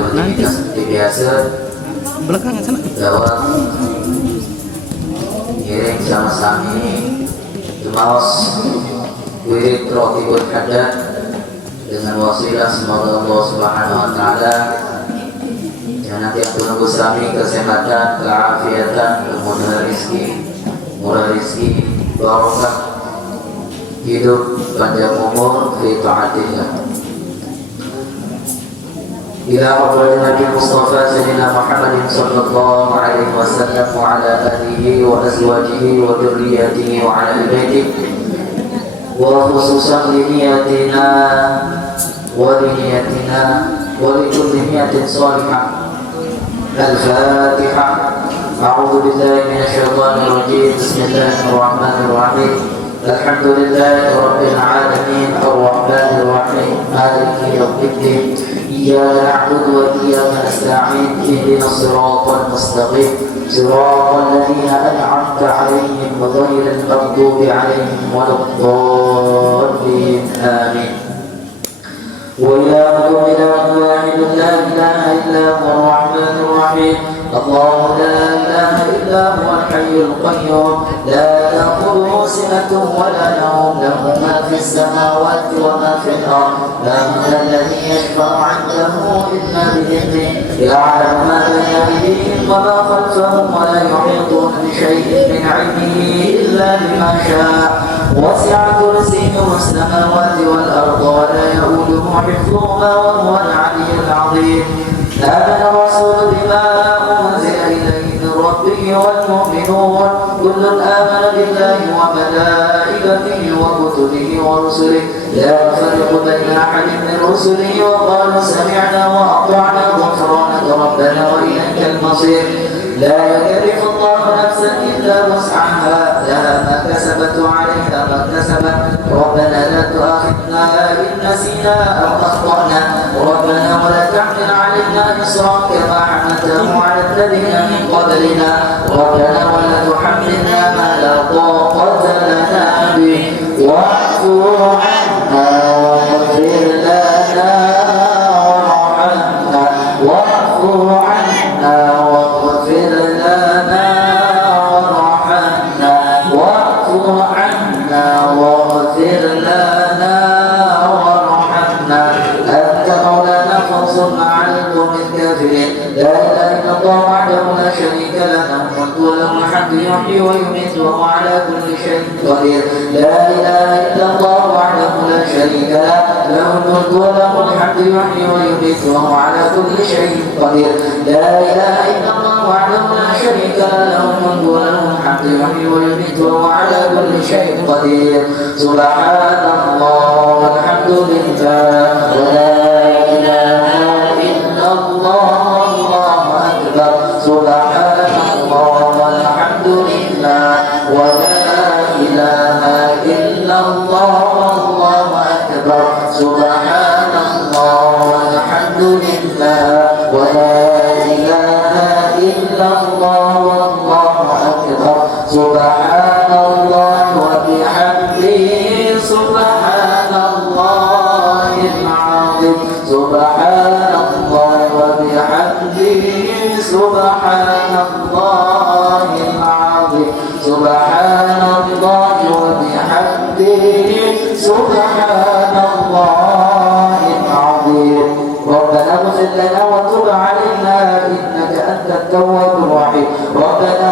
rutinitas seperti biasa. Belakangan sana. Jawab giring sama-sama Jumaos wirid rotibul hadat dengan wasilah semoga Allah Subhanahu wa taala yang nanti yang menunggu sami kesehatan, keafiatan, kemudahan murah rezeki, barokah hidup, panjang umur fi taatillah. إلى أفضل النبي المصطفى سيدنا محمد صلى الله عليه وسلم وعلى آله وأزواجه وذرياته وعلى بيته وخصوصا لنياتنا ولنياتنا ولكل نية صالحة. الفاتحة. أعوذ بالله من الشيطان الرجيم. بسم الله الرحمن الرحيم. الحمد لله رب العالمين الرحمن الرحيم مالك يوم الدين إياك نعبد وإياك نستعين اهدنا الصراط المستقيم صراط الذين أنعمت عليهم غير المغضوب عليهم ولا الضالين آمين. وإلهكم إله واحد لا إله إلا هو الرحمن الرحيم الله لا إله إلا هو الحي القيوم لا تأخذه سنة ولا نوم له ما في السماوات وما في الأرض من ذا الذي يشفع عنده إلا بإذنه يعلم ما بين أيديهم وما خلفهم ولا يحيطون بشيء من علمه إلا بما شاء وسع كرسيه السماوات والأرض ولا يؤوده حفظهما وهو العلي العظيم. آمن الرسول بما أنزل إليه من ربه والمؤمنون كل آمن بالله وملائكته وكتبه ورسله لا نفرق بين أحد من رسله وقالوا سمعنا وأطعنا غفرانك ربنا وإليك المصير. لا يكلف الله نفسا إلا وسعها لها ما كسبت وعليها ما اكتسبت ربنا لا تؤاخذنا إن نسينا أو أخطأنا ربنا ولا تحمل علينا إصرا كما حملته على الذين من قبلنا ربنا ولا تحملنا ما لا طاقة لنا به واعف عنا واغفر لنا وارحمنا واعف عنا واغفر لنا وارحمنا واعف عنا واغفر لنا وارحمنا أنت مولانا فانصرنا على القوم الكافرين. لا إله إلا الله وحده لا شريك له الملك وله الحمد يحيي ويميت وهو على كل شيء قدير. لا إله إلا الله وحده لا شريك له الملك وله الحمد يحيي ويميت وهو على كل شيء قدير. لا إله إلا الله وحده لا شريك له الملك وله الحمد يحيي ويميت وهو على كل شيء قدير. سبحان الله والحمد لله ولا إله إلا الله والله أكبر. سبحان الله والحمد لله ولا إله إلا الله والله أكبر. سبحان الله والحمد لله ولا إله إلا الله والله أكبر. سبحان الله وبحمده سبحان الله العظيم. سبحان الله وبحمده سبحان الله العظيم. سبحان الله وبحمده سبحان الله العظيم. ربنا اغفر لنا وتب علينا إنك أنت التواب الرحيم. ربنا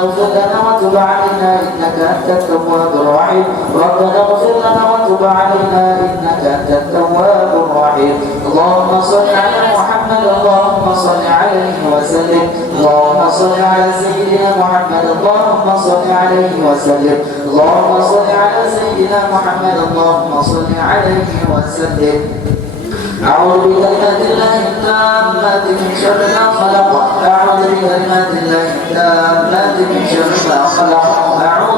اغفر لنا وتب علينا إنك أنت التواب الرحيم. ربنا اغفر لنا وتب علينا إنك أنت التواب الرحيم. اللهم صل على محمد اللهم صل عليه وسلم. اللهم صل على سيدنا محمد اللهم صل عليه وسلم. اللهم صل على سيدنا محمد اللهم صل عليه وسلم. أعوذ بكلمات الله التامات من شر ما خلق. أعوذ بكلمات الله التامات من شر ما خلق. أعوذ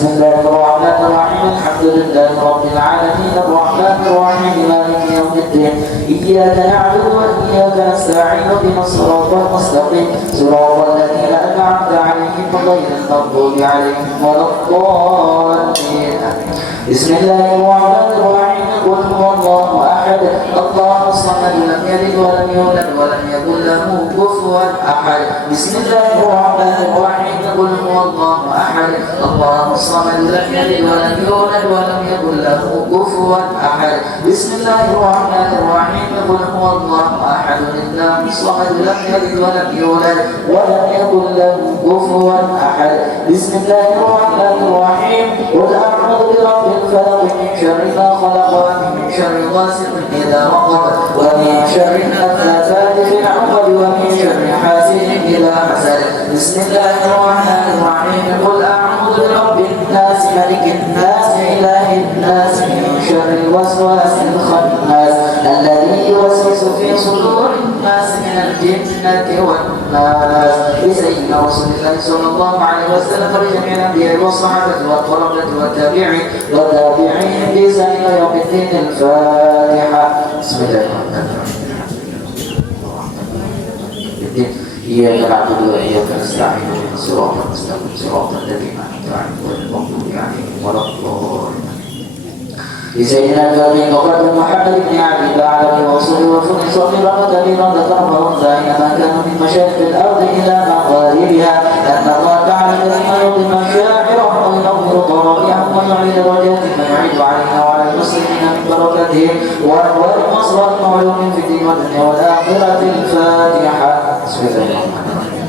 بسم الله الرحمن الرحيم الحمد لله رب العالمين الرحمن الرحيم مالك يوم الدين إياك نعبد وإياك نستعين اهدنا الصراط المستقيم صراط الذين أنعمت عليهم غير المغضوب عليهم ولا الضالين. بسم الله الرحمن الرحيم قل هو الله أحد الله الصمد لم يلد ولم يولد ولم يكن له كفوا أحد. بسم الله الرحمن الرحيم قل هو الله أحد الله الصمد لم يلد ولم يولد ولم يكن له كفوا أحد. بسم الله الرحمن الرحيم قل هو الله أحد الله الصمد لم يلد ولم يولد ولم يكن له كفوا أحد. بسم الله الرحمن الرحيم قل أعوذ برب الفلق من شر ما خلق ومن شر غاسق إذا وقب ومن شر النفاثات في العقد ومن شر حاسد إذا حسد. بسم الله الرحمن الرحيم قل أعوذ برب الناس ملك الناس إله الناس من شر الوسواس الخناس الذي يوسوس في صدور الناس من الجنة والناس. بسيدنا رسول الله صلى الله عليه وسلم ولجميع الأنبياء والصحابة والطلبة والتابعين بإحسان إلى يوم الدين. الفاتحة. بسم الله الرحمن الرحيم إياك نعبد وإياك نستعين اهدنا الصراط المستقيم صراط الذين أنعمت عليهم غير المغضوب عليهم ولا الضالين. لسيدنا الكريم وقدر محمد بن عبد الله عليه وصحبه وسلم صغيرا وكبيرا ذكرا وانثى اينما كانوا من مشارق الارض الى مغاربها ان الله تعالى الذي يعطي مشاعرهم وينور ضرائعهم ويعلي درجاتهم ويعيد علينا وعلى المسلمين من بركاتهم وانوار مصر المعلوم في الدين والدنيا والاخره. الفاتحه. بسم الله الرحمن الرحيم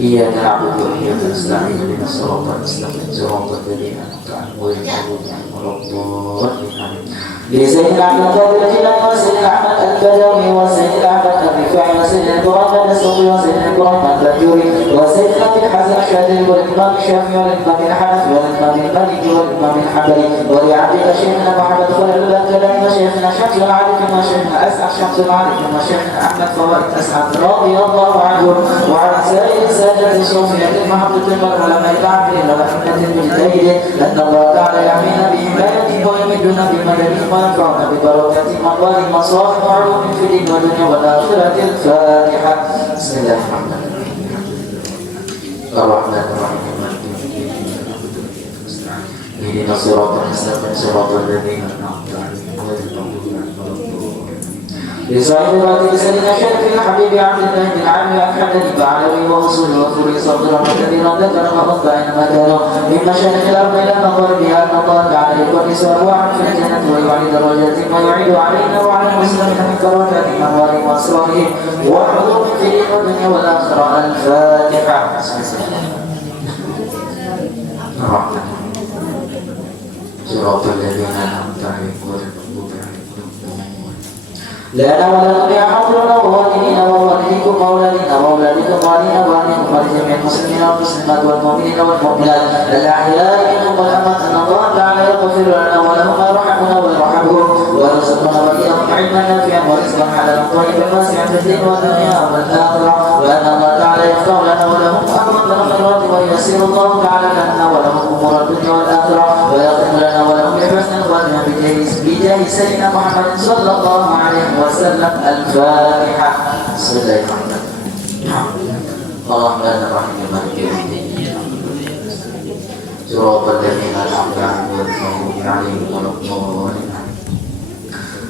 إياك نعبد وإياك نستعين اهدنا الصراط المستقيم صراط الذين أنعمت عليهم غير المغضوب عليهم ولا الضالين. لسيد عبد القادر الجيلاني وسيد أحمد البدوي وسيد أحمد الرفاعي وسيد إبراهيم الدسوقي وسيد إبراهيم البجوري وسيد أبي الحسن الشاذلي والإمام الشافعي والإمام الحنفي والإمام المالكي والإمام الحنبلي ولعبدنا شيخنا محمد خليل البكلاني وشيخنا شمس العارف وشيخنا أسعد شمس العارف وشيخنا أحمد فوائد أسعد رضي الله عنهم وعن سائر سادة الصوفية المحبة والعلماء العاملين والأئمة المجتهدين أن الله تعالى يحمينا بحمايته ويمدنا بمدده وينفعنا ببركات أموال مصائب وعلوم في الدين والدنيا والآخرة. الفاتحة. بسم الله الرحمن الرحيم الرحمن الرحيم اهدنا الصراط المستقيم صراط الذين أنعمت عليهم غير المغضوب عليهم ولا الضالين. لصاحب الراتب سيدنا شرف الحبيب عبد الله بن عامر الحدث بعلوي وأصول وفري صدرا وكثيرا ذكرا وأنثى أينما كانوا من مشارق الأرض إلى مغاربها أن الله تعالى يكون سواء في الجنة ويعلي درجاتهم ويعيد علينا وعلى المسلمين من بركات أموالهم وأسرارهم وحضور في الدين والدنيا والآخرة. الفاتحة. بسم الله الرحمن الرحيم صراط الذين أنعمت عليهم غير المغضوب عليهم لا ولا نبيع حولنا ووالدنا ووالدكم وأولادنا وأولادكم وعلينا وعليكم ولجميع المسلمين والمسلمات والمؤمنين والمؤمنات الأحياء منهم والأموات أن الله تعالى يغفر لنا ولهم ويرحمنا ويرحمهم ويرزقنا وإياهم علما نافعا ورزقا حلالا طيبا واسعا في الدين والدنيا والآخرة وأن الله تعالى يغفر لنا ولهم أمرا بالخيرات وييسر الله تعالى لنا ولهم أمور الدنيا والآخرة ويغفر لنا ولهم بحسن الخاتمة بجاه سيدنا محمد صلى الله عليه وسلم. الفاتحة. بسم الله الرحمن الرحيم مالك يوم الدين صراط الذين أنعمت عليهم غير المغضوب عليهم ولا الضالين.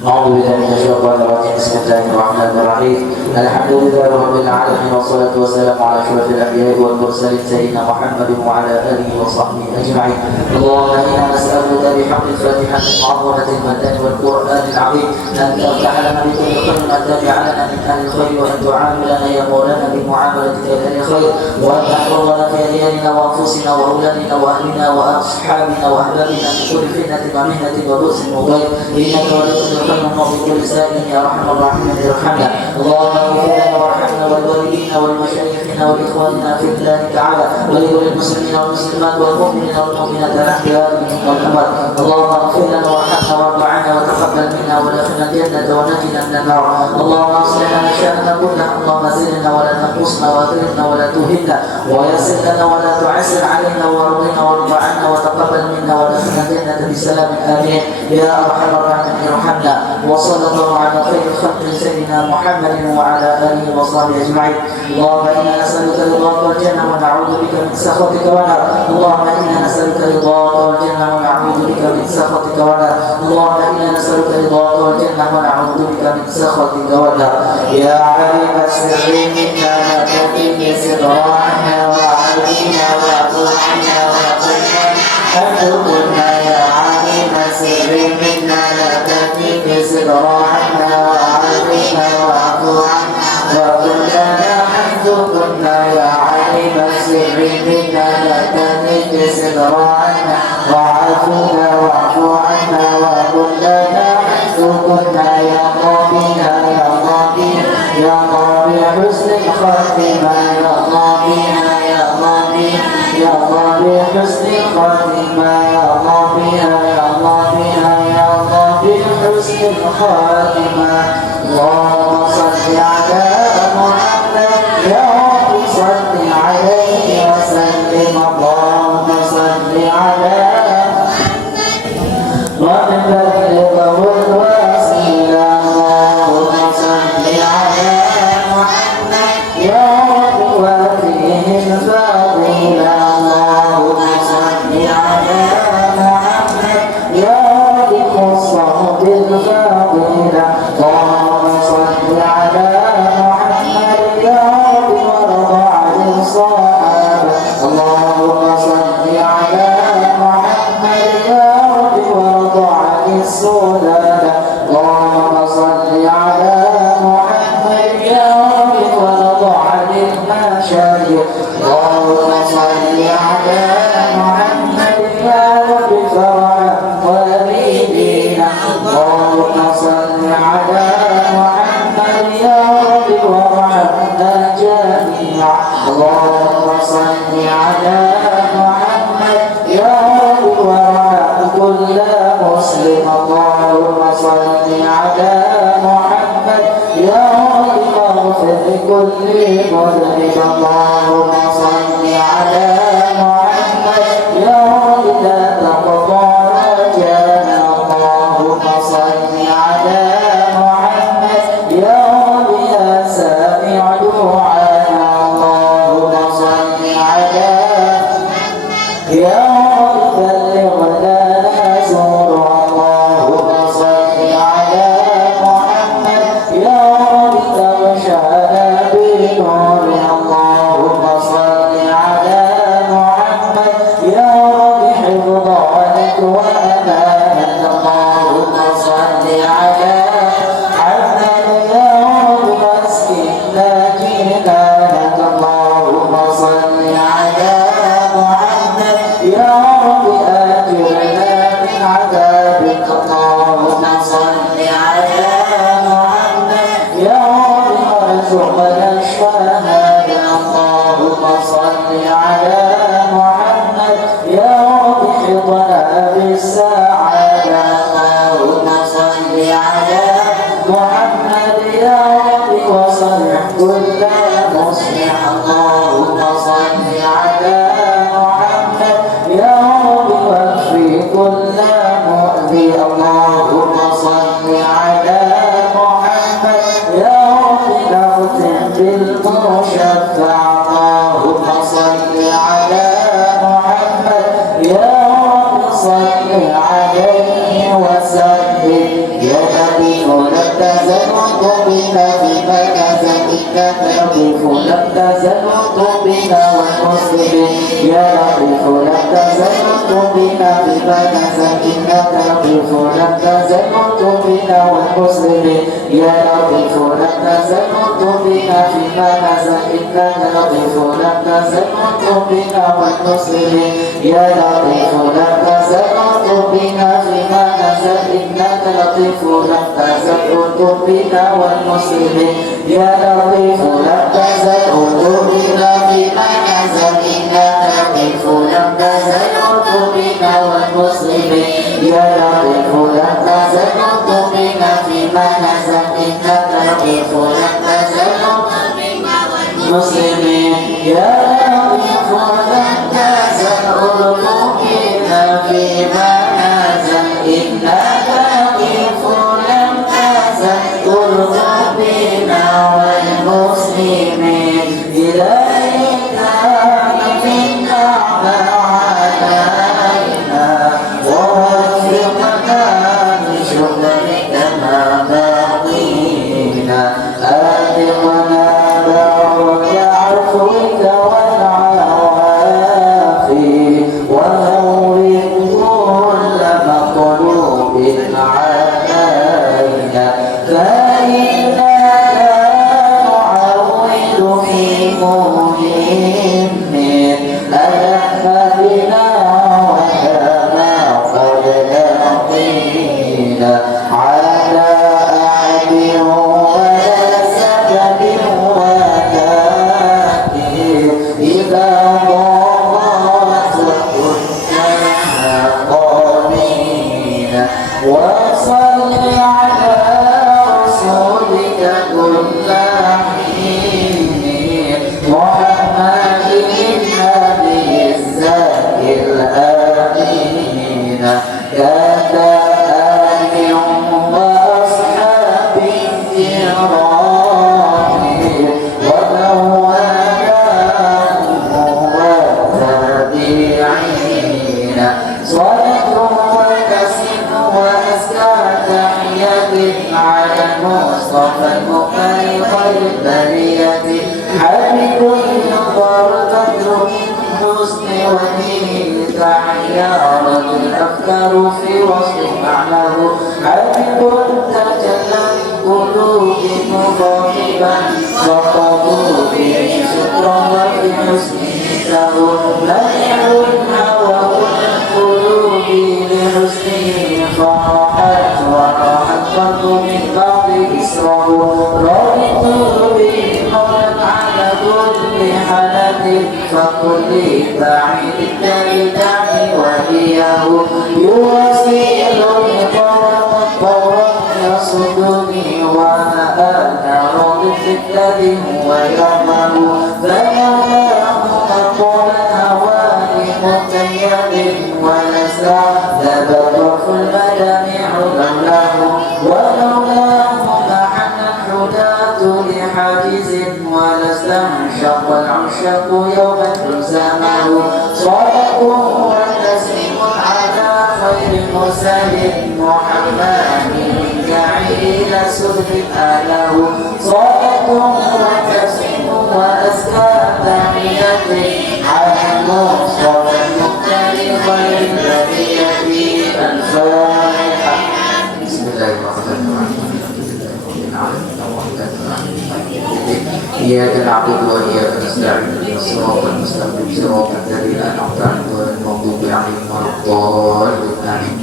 أعوذ بالله من الشيطان الرجيم. بسم الله الرحمن الرحيم الحمد لله رب العالمين والصلاة والسلام على أشرف الأنبياء والمرسلين سيدنا محمد وعلى آله وصحبه أجمعين. اللهم إنا نسألك بحق الفاتحة المعظمة المدان والقرآن العظيم أن تفتح لنا بكل خير أن تجعلنا من أهل الخير وأن تعاملنا يا مولانا بمعاملتك أهل الخير وأن تحفظنا في ديارنا وأنفسنا وأولادنا وأهلنا وأصحابنا وأحبابنا من كل فتنة ومهنة وبؤس وضيق إنك ولي كل خير وفي كل سائل يا أرحم الراحمين. محمد ارحمنا. اللهم اغفر لنا وارحمنا ولوالدينا ولمشايخنا ولاخواننا في الله تعالى ولكل المسلمين والمسلمات والمؤمنين والمؤمنات الاحياء منهم والاموات. اللهم اغفر لنا وارحمنا وارض عنا وتقبل منا وادخلنا الجنه ونجنا من النار. اللهم اصلح لنا شاننا كله. اللهم زدنا ولا تنقصنا واكرمنا ولا تهنا ويسر لنا ولا تعسر علينا وارضنا وارض عنا وتقبل منا وادخلنا الجنه بسلام امين يا ارحم الراحمين ارحمنا. وصلى الله على خير خلق سيدنا محمد وعلى اله وصحبه اجمعين. اللهم انا نسالك رضاك والجنه ونعوذ بك من سخطك والنار. اللهم انا نسالك رضاك والجنه ونعوذ بك من سخطك والنار. اللهم انا نسالك رضاك والجنه ونعوذ بك من سخطك والنار. يا عليم السر منا لا تكفيك سر عنا وعلينا واعف عنا وقنا حفظنا. يا عليم السر منا لا تكفيك سر عنا وعلينا واعف عنا وكلنا حفظنا. يا عليم السر منا لا تكفيك سر عنا وعافنا واعف عنا وكلنا حفظنا. يا ربنا يا ربنا يا رب حسن الخاتمة. يا ربنا يا ربنا يا رب حسن الخاتمة. يا ربنا يا ربنا يا رب حسن الخاتمة. اللهم صل على محمد يا رب صل عليه وسلم. اللهم صل على وبلغه الوسيلة. اللهم صل على محمد يا رب وفيه الفضيلة. اللهم صل على محمد يا رب خصه بالفضيلة. اللهم صل على محمد يا رب وارض عن الصحابة. اللهم صل على محمد يا رب وارض عن السلالة. اللهم صل على محمد يا رب وارض عن المشايخ. اللهم صل على محمد يا رب فرح والدينا. اللهم صل على محمد يا رب وارحمنا جميعا. اللهم صل على محمد يا رب وارحم كل مسلم. اللهم صل على محمد يا رب واغفر لكل مذنب. اللهم صل على محمد يا رب لا تقضى رجانا. اللهم صل على محمد يا رب يا سامع دعانا. اللهم صل على يا رب بلغنا نزور. اللهم صل على محمد يا رب تغشانا بنور. اللهم صل على محمد يا رب حفظانك وأمانك. اللهم صل على محمد يا رب واسكننا جنانك. اللهم صل على محمد يا رب أجرنا من عذابك. اللهم صل على محمد يا رب ارزقنا الشهادة. اللهم صل على محمد يا رب حفظنا بالسعادة. اللهم صل على محمد يا رب وصلح كل مصلح. اللهم صل على محمد يا رب واكفي كل مؤذي. اللهم صل على محمد يا رب نختم بالمشفع. اللهم صل على محمد يا رب صل عليه وسلم. يا نبي لم تزل بنا في منازلك لطيف. لم تزل بنا والمسلمين. يا لطيف لم تزل بنا في منازلك لطيف. لم تزل بنا والمسلمين. يا لطيف لم تزل بنا في منازلك لطيف. لم تزل بنا والمسلمين. يا لطيف لم تزل بنا في منازلك نزل إنك لطيف لم تزل ألطف بنا والمسلمين يا لطيف لم تزل ألطف بنا فيما نزل إنك لطيف لم تزل ألطف بنا والمسلمين يا لطيف لم تزل ألطف بنا فيما نزل إنك لطيف لم تزل ألطف بنا والمسلمين يا لطيف لم تزل ألطف بنا فيما نزل إنك لطيف لم تزل ألطف بنا والمسلمين إليك منا علينا ووفقنا لشكرك ما بقينا أذقنا بعد عفوك والعافي ونور كل مطلوب علينا فإنا لا نعود في مهم ألح بنا وكما قد لقينا على أعد ولا سبب وكافر إذا ضاقت وكنا قامين وصل على رسولك كل حين محمد النبي الزكي الأمين كتاب وأصحاب الكرام وموالاهم والتابعين صلاة وتسليم وأزكى تحية على المصطفى المختار خير البرية حبيب ينظر بدر من حسن وجهه تعيار الأفكار في وصف معناه حبيب تجلى قلوب مخاطبا وقضوا به شكرا وفي حسنه سهو مدح الهوى والقلوب لحسنه فرحت وراحت فرد من بعض إسره رأيت به قولا على كل حالة فقل لي بعيد الدعني وإياه يواسيني طورا يصدني وأنا أنا راضي في الذي هو يعمل فلولاه مقول الهوان متيم ونسع ذاب طرف المدامع لولاه ولولاه محن الحداة لحاجز ولست انشق العشاق يوما تلزمه صلاة وتسليم على خير مرسل محمد جعيل سلف آله صلاة وتسليم وأزكى تحية على المصطفى المختار خير البرية الفاتحة بسم الله الرحمن الرحيم إياك نعبد وإياك نستعين صراط المستقيم صراط الذين أنعمت عليهم غير المغضوب عليهم ولا الضالين آمين.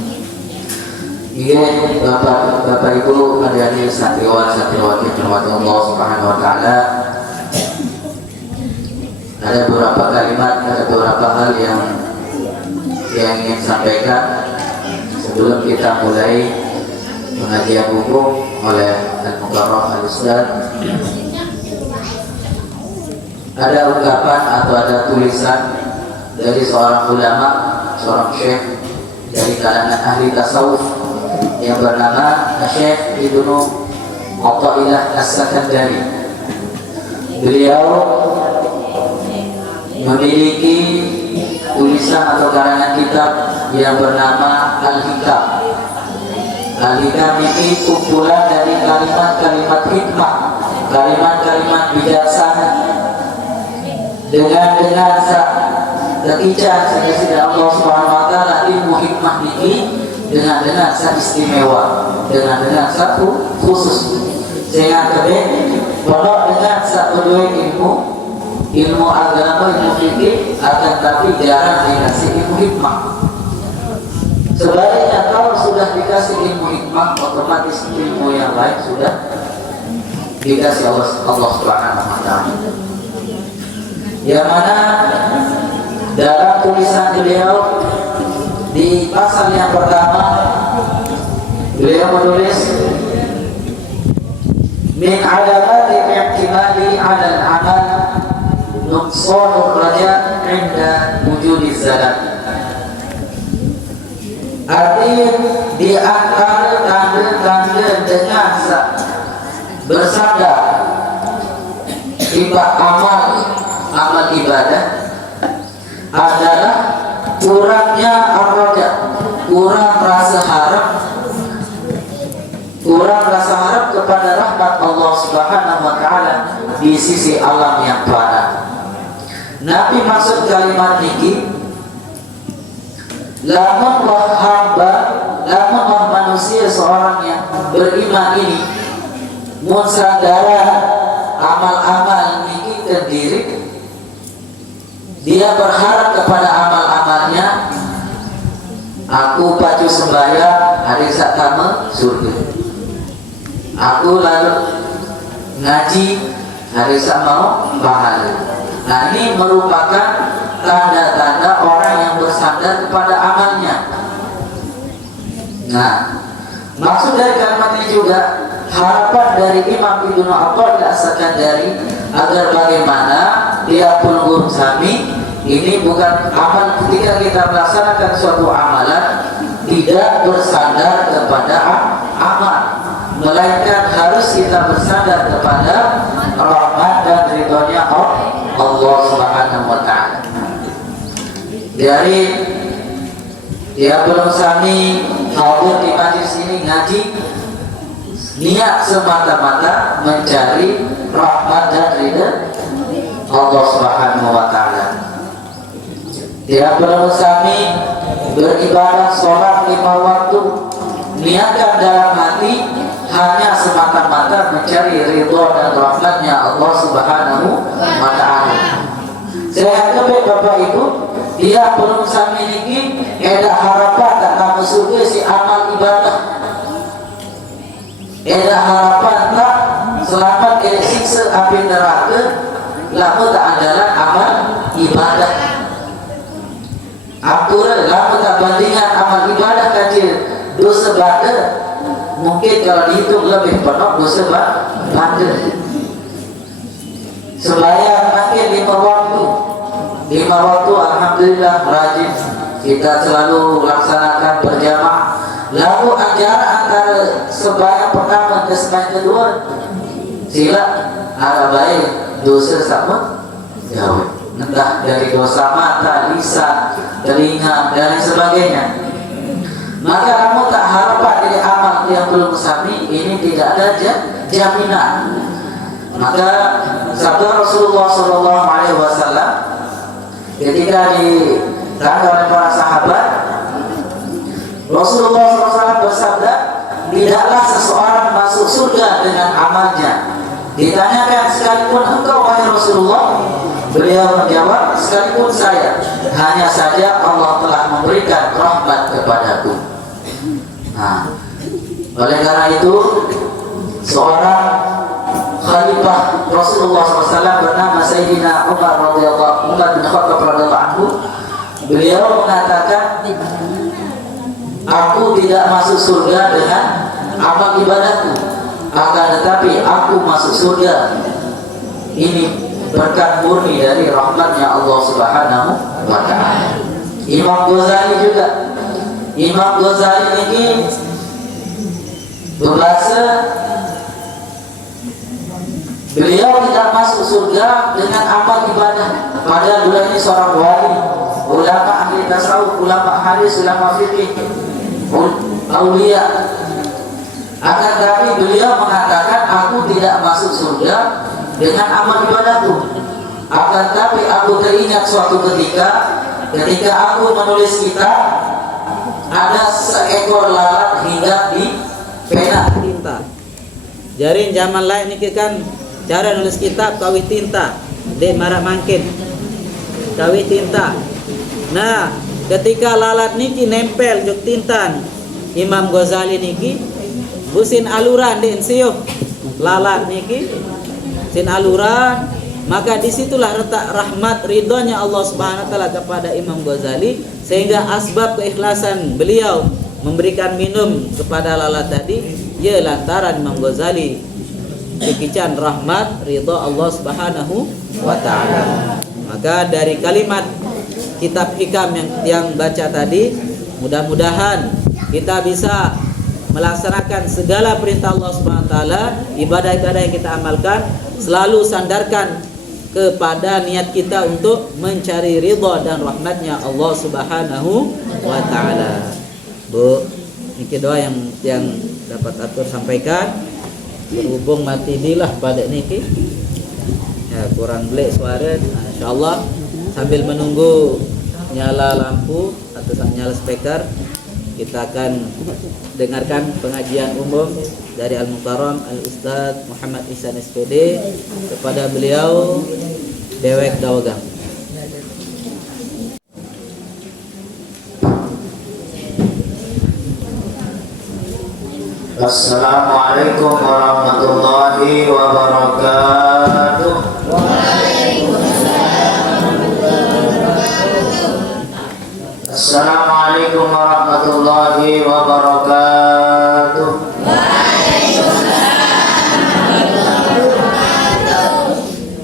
Iya, Bapak Ibu hadirin santriwan santriwati rahmat Allah Subhanahu wa taala. Ada beberapa kalimat, ada beberapa hal yang ingin sampaikan sebelum kita mulai pengajian buku oleh Al-Mukarram Al-Ustaz. Ada ungkapan atau ada tulisan dari seorang ulama, seorang syekh dari kalangan ahli tasawuf yang bernama Syekh Ibnu Athaillah As-Sakandari. Beliau memiliki tulisan atau karangan kitab yang bernama Al-Hikam. Al-Hikam ini kumpulan dari kalimat-kalimat hikmah, kalimat-kalimat bijaksana dengan ketika sehingga Allah Subhanahu wa taala ilmu hikmah ini dengan satu istimewa, dengan satu khusus, sehingga pondok dengan satu dua ilmu agama, ilmu fikih, akan tapi jarang dikasih ilmu hikmah. Sebaliknya kalau sudah sudah dikasih ilmu hikmah, otomatis ilmu yang lain sudah dikasih Allah Subhanahu wa Ta'ala. Yang mana dalam tulisan beliau di pasal yang pertama beliau menulis min alamati i'timadi 'ala al-'amal nuqsanur raja 'inda wujudiz zalat. Artinya di antara tanda-tanda dengan bersandar amal ibadah adalah kurangnya ar-raja, kurang rasa harap kepada rahmat Allah Subhanahu wa Ta'ala di sisi alam yang fana. Nabi maksud kalimat ini, lamun manusia seorang yang beriman ini mun sadara amal-amal ini terdiri, dia berharap kepada amal-amalnya, aku pacu sembahyang hari satama surga, aku lalu ngaji hari sama pahala. Nah, ini merupakan tanda-tanda orang yang bersandar kepada amalnya. Nah, maksud dari kalimat ini juga harapan dari Imam Ibnu Athaillah As-Sakandari agar bagaimana dia pun guru kami ini bukan amal ketika kita melaksanakan suatu amalan tidak bersandar kepada amal, melainkan harus kita bersandar kepada rahmat dan ridhonya Allah Subhanahu wa Ta'ala. Dari dia belum sami hadir di majlis ini ngaji niat semata-mata mencari rahmat dan ridha Allah Subhanahu wa Ta'ala. Dia belum sami beribadah sholat 5 waktu, niatkan dalam hati hanya semata-mata mencari ridho dan rahmatnya Allah Subhanahu wa Ta'ala. Saya kebet Bapak Ibu, dia belum sami niki ada harapan tak kamu surga si amal ibadah, ada harapan tak selamat dari siksa api neraka, lalu tak adalah amal ibadah. Atur lalu tak bandingan amal ibadah kecil dosa bandar, mungkin kalau dihitung lebih penuh dosa bandar. Sembahyang makin 5 waktu alhamdulillah rajin kita selalu laksanakan berjamaah. Lalu ajaran antara sembahyang pertama ke sembahyang kedua sila agak baik dosa sama jauh, entah dari dosa mata, lisan, telinga dan sebagainya. Maka kamu tak harapan dari amal yang belum sami ini tidak ada jaminan. Maka sabda Rasulullah SAW ketika ditanya oleh para sahabat, Rasulullah SAW bersabda, tidaklah seseorang masuk surga dengan amalnya. Ditanyakan, sekalipun engkau wahai Rasulullah? Beliau menjawab, sekalipun saya, hanya saja Allah telah memberikan rahmat kepadaku. Nah, oleh karena itu seorang Khalifah Rasulullah SAW bernama Sayyidina Umar bin Khattab radhiyallahu anhu, beliau mengatakan, aku tidak masuk surga dengan amal ibadahku, akan tetapi aku masuk surga ini berkat murni dari rahmatnya Allah Subhanahu wa Ta'ala. Imam Ghazali juga, Imam Ghazali ini berbahasa beliau tidak masuk surga dengan amal ibadah, padahal beliau ini seorang wali, ulama ahli tasawuf, ulama hadis, ulama fikih, aulia. Akan tetapi beliau mengatakan, aku tidak masuk surga dengan amal ibadahku. Akan tetapi aku teringat suatu ketika aku menulis kitab, ada seekor lalat hinggap di pena tinta. Jadi zaman lain ini kan cara nulis kitab kawih tinta, dan marah mangkin kawih tinta. Nah, ketika lalat niki nempel juk tintan Imam Ghazali niki busin aluran den siyo lalat niki sin aluran, maka disitulah letak rahmat ridhonya Allah Subhanahu wa taala kepada Imam Ghazali, sehingga asbab keikhlasan beliau memberikan minum kepada lalat tadi ya lantaran Imam Ghazali kekican rahmat ridho Allah Subhanahu wa taala. Maka dari kalimat kitab hikam yang baca tadi, mudah-mudahan kita bisa melaksanakan segala perintah Allah Subhanahu wa taala, ibadah-ibadah yang kita amalkan selalu sandarkan kepada niat kita untuk mencari ridha dan rahmatnya Allah Subhanahu wa taala. Bu, ini doa yang dapat atur sampaikan. Berhubung mati dilah pada niki. Ya, kurang belek suara. Nah, insyaallah sambil menunggu nyala lampu atau nyala speaker, kita akan dengarkan pengajian umum dari Al-Mukarram Al-Ustaz Muhammad Ihsan SPD kepada beliau Dewek Dawagang. Assalamualaikum warahmatullahi wabarakatuh. Assalamualaikum warahmatullahi wabarakatuh.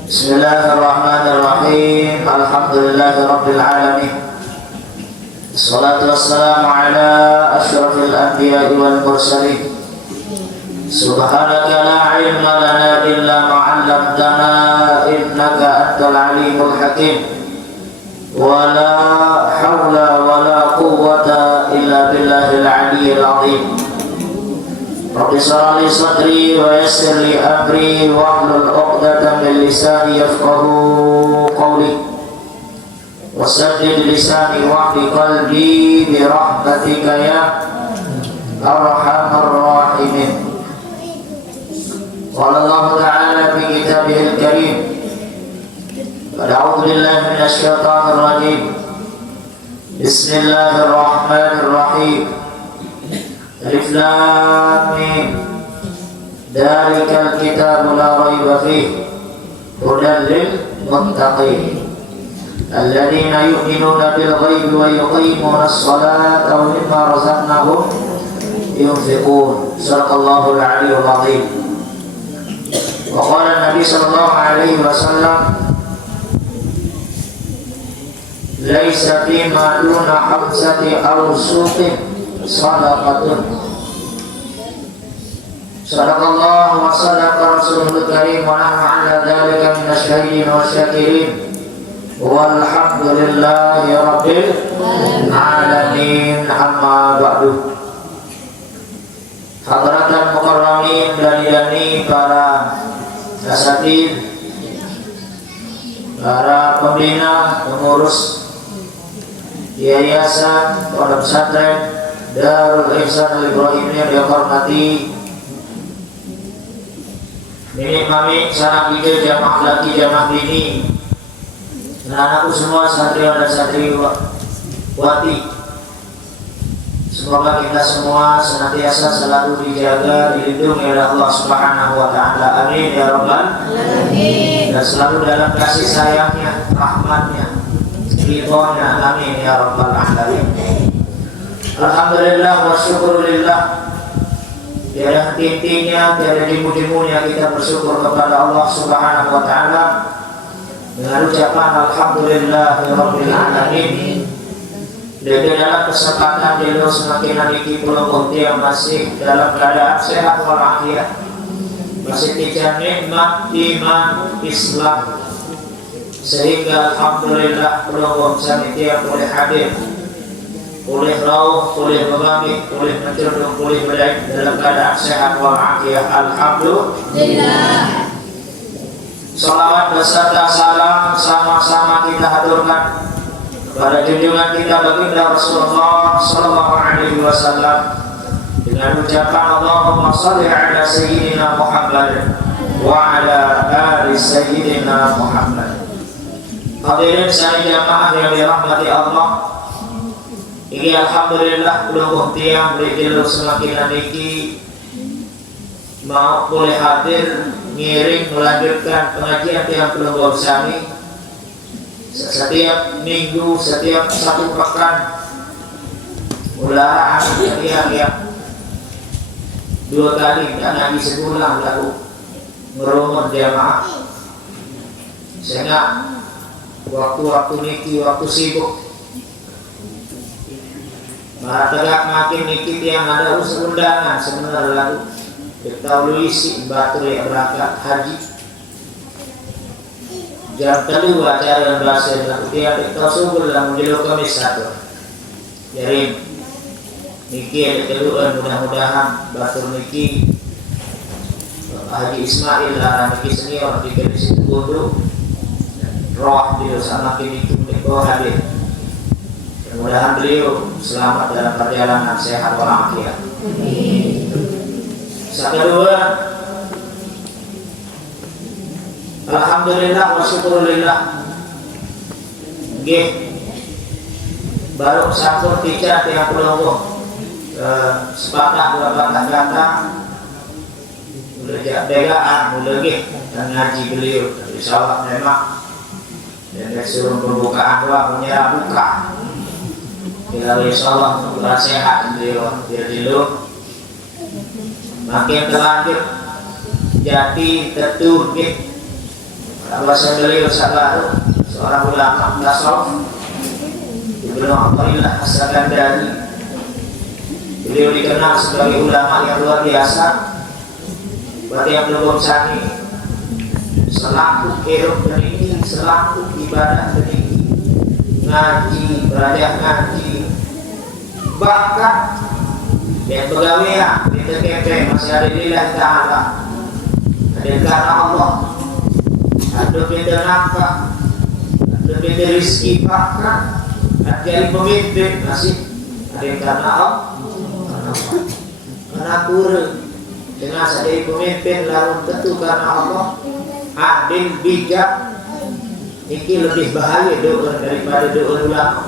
Bismillahirrahmanirrahim. Alhamdulillahirabbil alamin. Assalatu wassalamu ala asyrafil anbiya'i wal mursalin. Subhanaka la ilma lana illa ma 'allamtana innaka antal alimul hakim. Wala haula wala quwwata illa billahil aliyyil azim. Rabbi shrah li sadri wa yassir li amri wahlul 'uqdatam min lisani yafqahu qawli wasaddid lisani wahdi qalbi bi rahmatika ya arhamar rahimin. Qala Allah ta'ala fi kitabihil karim, a'udzu billahi minasy syaithanir rajim. Bismillahirrahmanirrahim. Alif lam mim. Dzalikal kitabu la raiba fihi hudan lil muttaqin alladzina yu'minuna bil ghaibi wa yuqimuna as-salata wa mimma razaqnahum yunfiqun. Shadaqallahul 'aliyyul 'azim. Wa qala Nabi sallallahu alaihi wasallam, laisa fima duna khamsati awsuqin sadaqatun. Sadaqallahu wa sadaqa Rasulul Karim wa nahnu 'ala dzalika minasyahidin wa syakirin. Walhamdulillahi rabbil alamin. Amma ba'du. Hadratan mukarramin dani para asatidz, para pembina pengurus yayasan pondok pesantren Darul Ihsan Al-Ibrahim yang dihormati nenek mami, sanak bidil, jamaah laki, jamaah bini, dan anakku semua santriwan dan santriwati. Semoga kita semua senantiasa selalu dijaga, dilindungi oleh Allah Subhanahu wa taala. Amin ya rabbal alamin. Dan selalu dalam kasih sayangnya, rahmatnya, ridhonya. Amin ya rabbal alamin. Alhamdulillah wa syukurillah. Tiada henti-hentinya, tiada dimu-dimunya kita bersyukur kepada Allah Subhanahu wa taala dengan ucapan alhamdulillahirabbil alamin. Dan dalam kesempatan dia semakin hari pulau yang masih dalam keadaan sehat walafiat, masih tidak nikmat iman Islam, sehingga alhamdulillah pulau yang boleh hadir, boleh rauh, boleh memahami, boleh menceritakan, boleh belajar dalam keadaan sehat walafiat. Alhamdulillah. Salawat beserta salam sama-sama kita haturkan pada junjungan kita baginda Rasulullah sallallahu alaihi wasallam dengan ucapan Allahumma shalli ala sayyidina Muhammad wa ala ali sayyidina Muhammad. Hadirin sekalian jamaah yang dirahmati Allah, Iki alhamdulillah belum tiang boleh jalur semakin niki mau boleh hadir ngiring melanjutkan pengajian tiang belum bersami setiap minggu, setiap satu pekan mulaan tiang 2 kali dan ngaji sebulan lalu ngerumah jamaah sehingga waktu-waktu niki waktu sibuk malah tegak makin niki yang ada undangan sebenarnya lalu kita isi batur yang berangkat haji jam kedua acara yang berhasil lalu dia kita subur dalam menjeluk kemis satu jadi niki ada kedua mudah-mudahan batur niki Haji Ismail lah niki senior di kemis Kudu roh beliau sama kini itu hadir. Mudah-mudahan beliau selamat dalam perjalanan sehat walafiat. Kedua, alhamdulillah wa syukurillah. Nggih. Baru satu tiga yang pelonggo sepakat beberapa kata mulai degaan mulai dan ngaji beliau insyaallah memang dan disuruh pembukaan doa menyerah buka bila insyaallah Allah sehat beliau biar dulu makin terlanjut jadi tetur bahasa beliau sabar seorang ulama tasawuf Ibnu Athaillah As-Sakandari beliau dikenal sebagai ulama yang luar biasa buat yang belum sani selaku hidup dan ini selaku ibadah dan ini ngaji, belajar ngaji bahkan yang pegawai di TKP masih ada lillahi ta'ala ada karena Allah ada beda nafkah ada beda rizki bahkan ada jadi pemimpin masih ada karena Allah karena kurang dengan sadari pemimpin lalu tentu karena Allah adil bijak ini lebih bahaya doa daripada doa ulama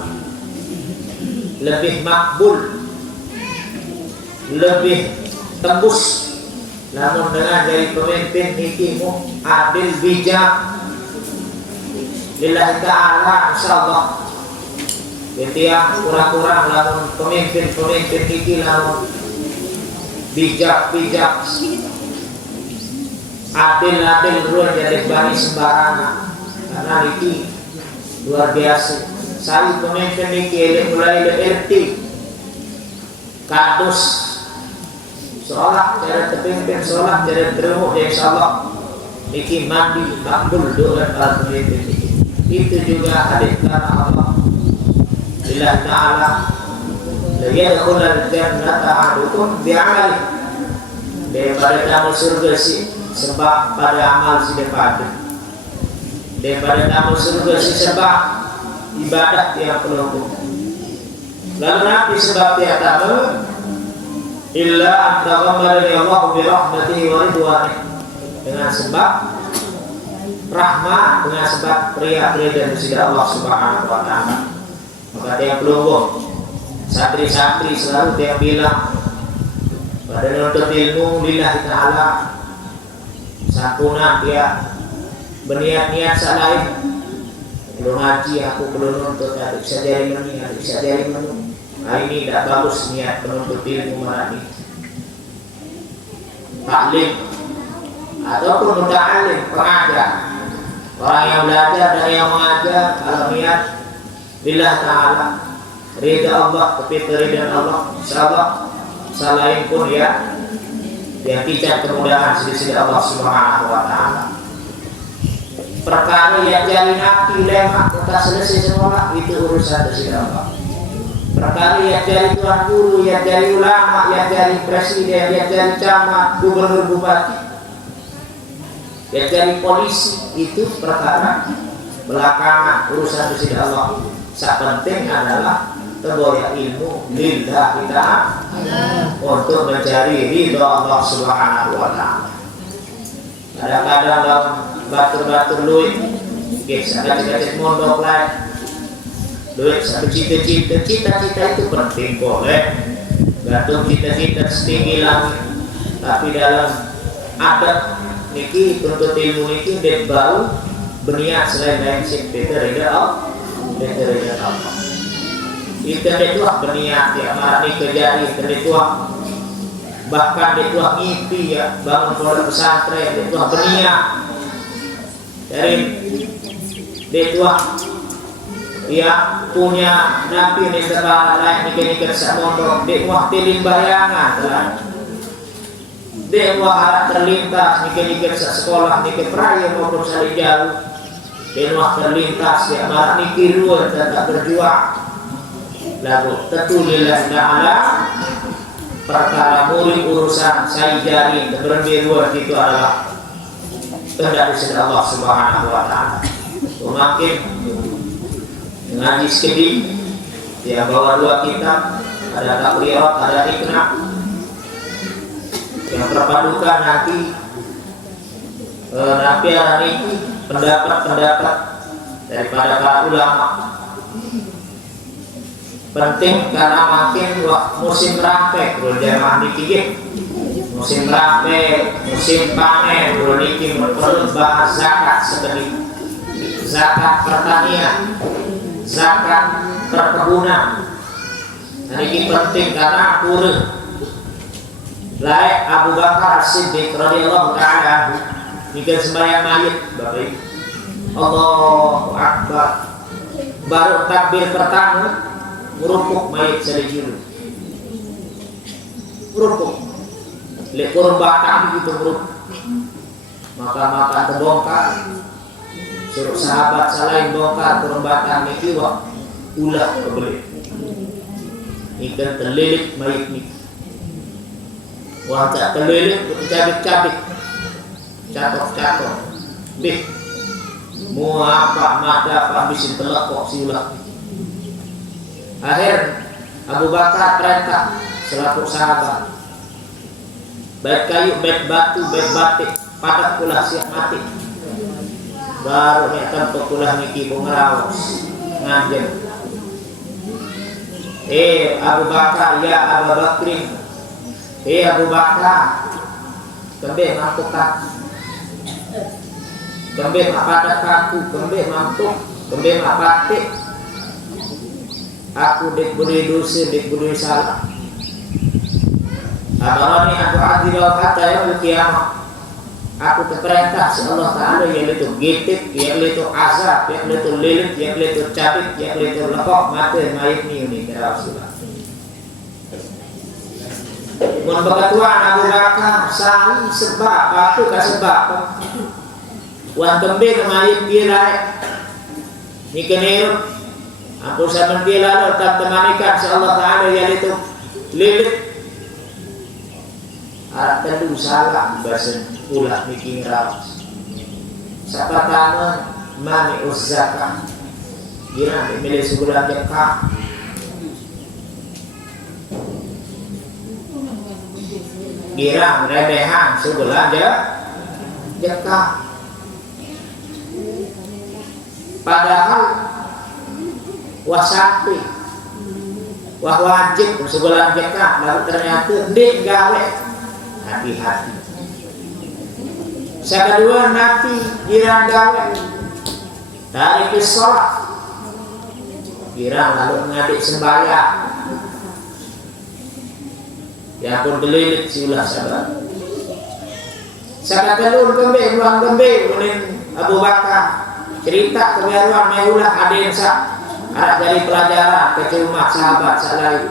lebih makbul lebih tembus namun dengan dari pemimpin ini adil bijak lillahi ta'ala insyaallah yang kurang-kurang namun pemimpin ini namun bijak adil luar dari bani sembarangan karena ini luar biasa saya pemimpin ini mulai bererti kadus sholat cara terpimpin sholat cara terumuk insyaallah ini mandi makbul doa para pemimpin itu juga adil karena Allah lillahi ta'ala la yadkhulul jannata ahadukum bi'amali daripada kamu surga si sebab pada amal si daripada kamu surga si sebab ibadah yang pelukuk lalu nanti sebab yang tamu illa antaghammadani Allah birahmatihi wa ridwanihi dengan sebab rahmat dengan sebab pria-pria dan sida Allah subhanahu wa ta'ala maka yang pelukuk santri-santri selalu dia bilang pada nuntut ilmu lillahi ta'ala sakuna dia berniat-niat salahin belum ngaji aku belum nuntut tapi bisa jadi meniat bisa jadi menu nah ini tidak bagus niat penuntut ilmu marani taklim ataupun muta'alim pengajar orang yang belajar dan yang mengajar kalau niat lillahi ta'ala ridha Allah tapi ridha Allah insyaallah salahin pun ya yang tidak kemudahan sisi Allah subhanahu wa ta'ala perkara yang jadi nabi lemak kita selesai semua itu urusan sisi Allah perkara yang jadi tuan guru yang jadi ulama yang jadi presiden yang jadi camat gubernur bupati yang jadi polisi itu perkara belakangan urusan sisi Allah yang penting adalah terboya ilmu lillahi ta'ala untuk mencari ridha Allah subhanahu wa ta'ala kadang-kadang dalam batur-batur luit ada cek mondok lain duit satu cita-cita itu penting boleh gantung cita-cita setinggi langit, tapi dalam adab niki tuntut ilmu niki det baru berniat selain lain sih better Allah itu itu berniat ya marah nih kejadi itu bahkan itu mimpi ya bangun pondok pesantren itu berniat dari itu ya punya nabi nih sekarang lain nikah samondok di waktu limbayangan kan dewa harap terlintas nikah sekolah nikah peraya maupun saling jauh dewa terlintas ya marah nikah luar tetap berjuang lalu tertulilah ta'ala perkara murid urusan saya jari berbiruan itu adalah kehendak dari Allah Subhanahu wa taala. Semakin ngaji sedih dia bawa dua kitab, ada takriyat, ada ikna yang terpadukan nanti ini pendapat-pendapat daripada para ulama. Penting karena makin musim rampek berjamaah dikit, musim rampek, musim panen berniki perlu bahas zakat seperti zakat pertanian, zakat perkebunan. Nah, ini penting karena kurang. Lain Abu Bakar Siddiq radhiyallahu taala jika sembahyang mayit, Bapak Allahu Akbar, baru takbir pertama merupuk mayit selejur, merupuk, lekor batang begitu merupuk, maka terbongkar, suruh sahabat salain bongkar kurang batang ini wah ulah kebeli, ikan terlilit mayit ini, wah tak terlilit cabik, catok, bih, mau apa mata apa bisin telakok siulah. Akhir Abu Bakar perintah selaku sahabat baik kayu, baik batu, baik batik padat pula siap mati baru nyetan pekulah niki pengerawas ngajem Abu Bakar ya Abu Bakrin Abu Bakar kembe mampukan kembe padat kaku kembe mampu kembe batik aku dek beri dosa, dek beri salah. Abarani aku adil kata yang kiamat. Aku terperintah si Allah Taala yang itu gitik, yang itu azab, yang itu lilit, yang itu cabik, yang itu lekok mati mayit ni kira Rasulullah. Mun begatuan Abu Bakar sami sebab aku ka sebab. Wan kembing mayit dia lain. Ni kenir aku sama dia lalu temanikan si Allah Ta'ala yang itu lilit harap tentu salah bahasa ulah bikin rawas siapa tahu mani uzzaka gira milih sebulan jeka gira remehan sebulan jeka padahal wasati wah wajib sebulan jeka lalu ternyata dik gawe hati-hati saya kedua nanti girang gawe dari sholat girang lalu ngadik sembahyang ya pun kelilit siulah sabar saya kedua kembe ruang kembe unin Abu Bakar cerita kebiaruan meulah ada yang ada dari pelajaran ke umat sahabat salai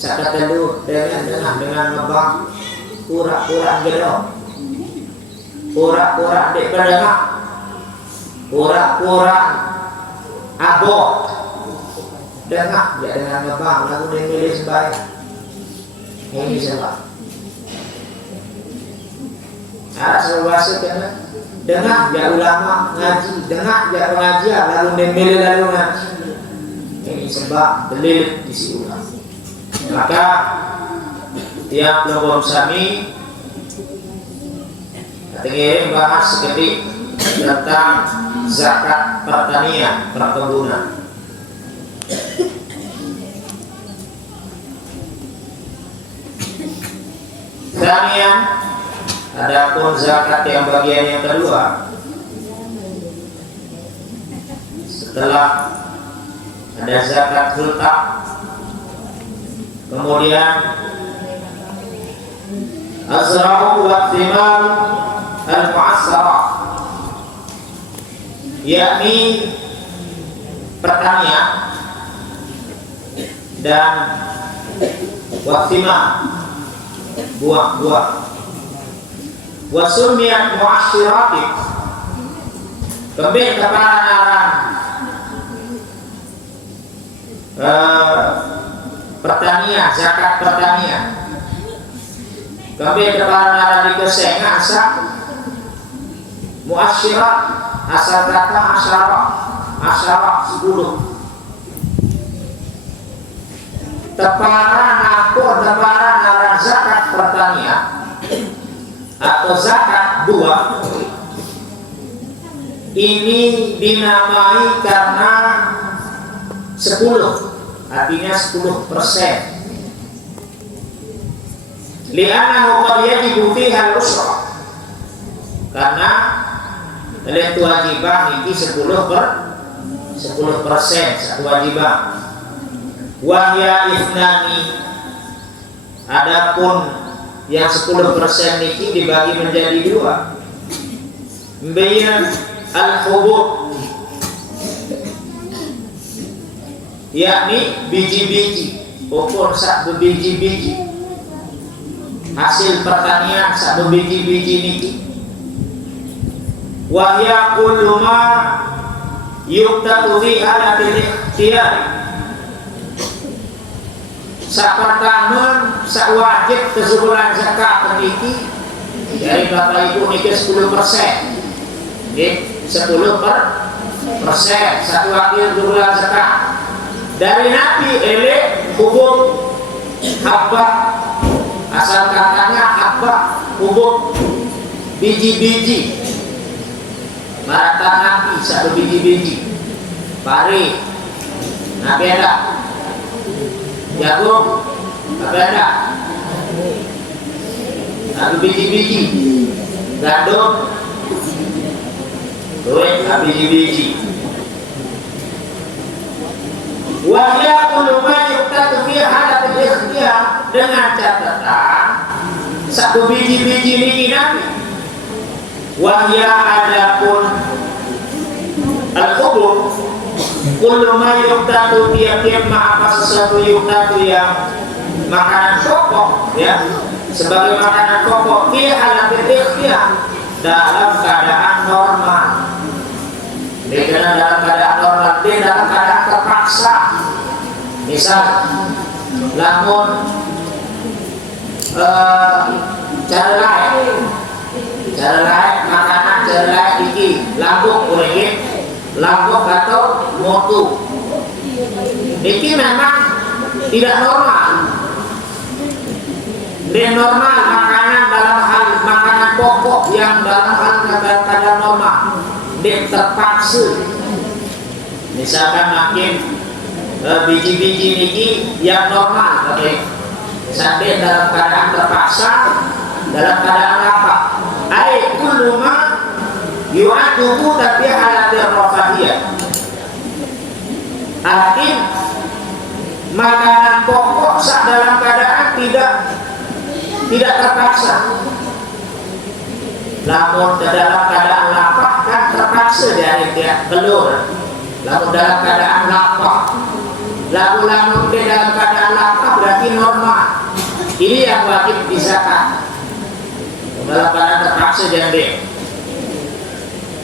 saya ketelu dengan ngebang pura-pura gedong pura-pura dek berdengak pura-pura abok dengak ya dengan ngebang lalu dia milih sembahyang ini salah ada sebahasa kena dengak ya ulama ngaji dengak ya pengajian lalu dia milih lalu ngaji ini sebab dalil isi ulang. Maka tiap logom sami ingin bahas sedikit tentang zakat pertanian perkebunan. Kemudian adapun zakat yang bagian yang kedua, setelah ada zakat hulta, kemudian azra'u wa thimar al-mu'assara, yakni pertanian dan wathimar, buah-buah. Wa summiyat mu'assiratin, kembali kepada naran pertanian, zakat pertanian. Kembali kepada naran dikeseng asal mu'asyirat, asal kata asyara 10. Tepara naran zakat pertanian atau zakat buah ini dinamai karena 10, artinya 10%. Li'annahu qad yajibu fiha al-usra, karena oleh kewajiban ini 10% satu wajiban. Wahya ithnani, adapun yang 10% ini dibagi menjadi 2. Bayan al-hubub, yakni biji-biji, ukur sak biji-biji hasil pertanian sak biji-biji niki. Wahya kullu ma yuqtatu fi halatil ikhtiyar, sak pertanian sak wajib kesebulan zakat niki dari Bapak Ibu niki 10%. Nggih, 10%, satu wakil kesebulan zakat. Dari Nabi elek hubung habba, asal katanya habba, hubung biji-biji. Maratan Nabi satu biji-biji. Pari, Nabi ada. Jagung, Nabi ada. Satu biji-biji. Gandum, duit biji-biji. Wahya kullu ma yuqtatu fi halatil ikhtiyar, dengan catatan satu biji-biji ini Nabi. Wahya adapun al-hubub kullu ma yuqtatu, tiap-tiap apa sesuatu yuqtatu yang makanan pokok, ya, sebagai makanan pokok fi halatil ikhtiyar, dalam keadaan normal. Karena dalam keadaan normal, dia dalam keadaan terpaksa. Misal, lamun cara lain makanan cara lain iki lambung urip, lambung atau motu. Iki memang tidak normal. Dia normal makanan dalam hal makanan pokok yang dalam hal keadaan normal. Dia terpaksa, misalkan makin biji-biji ini yang normal, tapi sampai dalam keadaan terpaksa, dalam keadaan apa? Ai kullu ma yu'atuhu tapi halatil rafahiyah. Arti makanan pokok saat dalam keadaan tidak terpaksa. Namun dalam keadaan lapar kan terpaksa dari dia telur. Lalu dalam keadaan lapar, lalu dia dalam keadaan lapar berarti normal. Ini yang wajib dizakat. Dalam keadaan terpaksa jadi.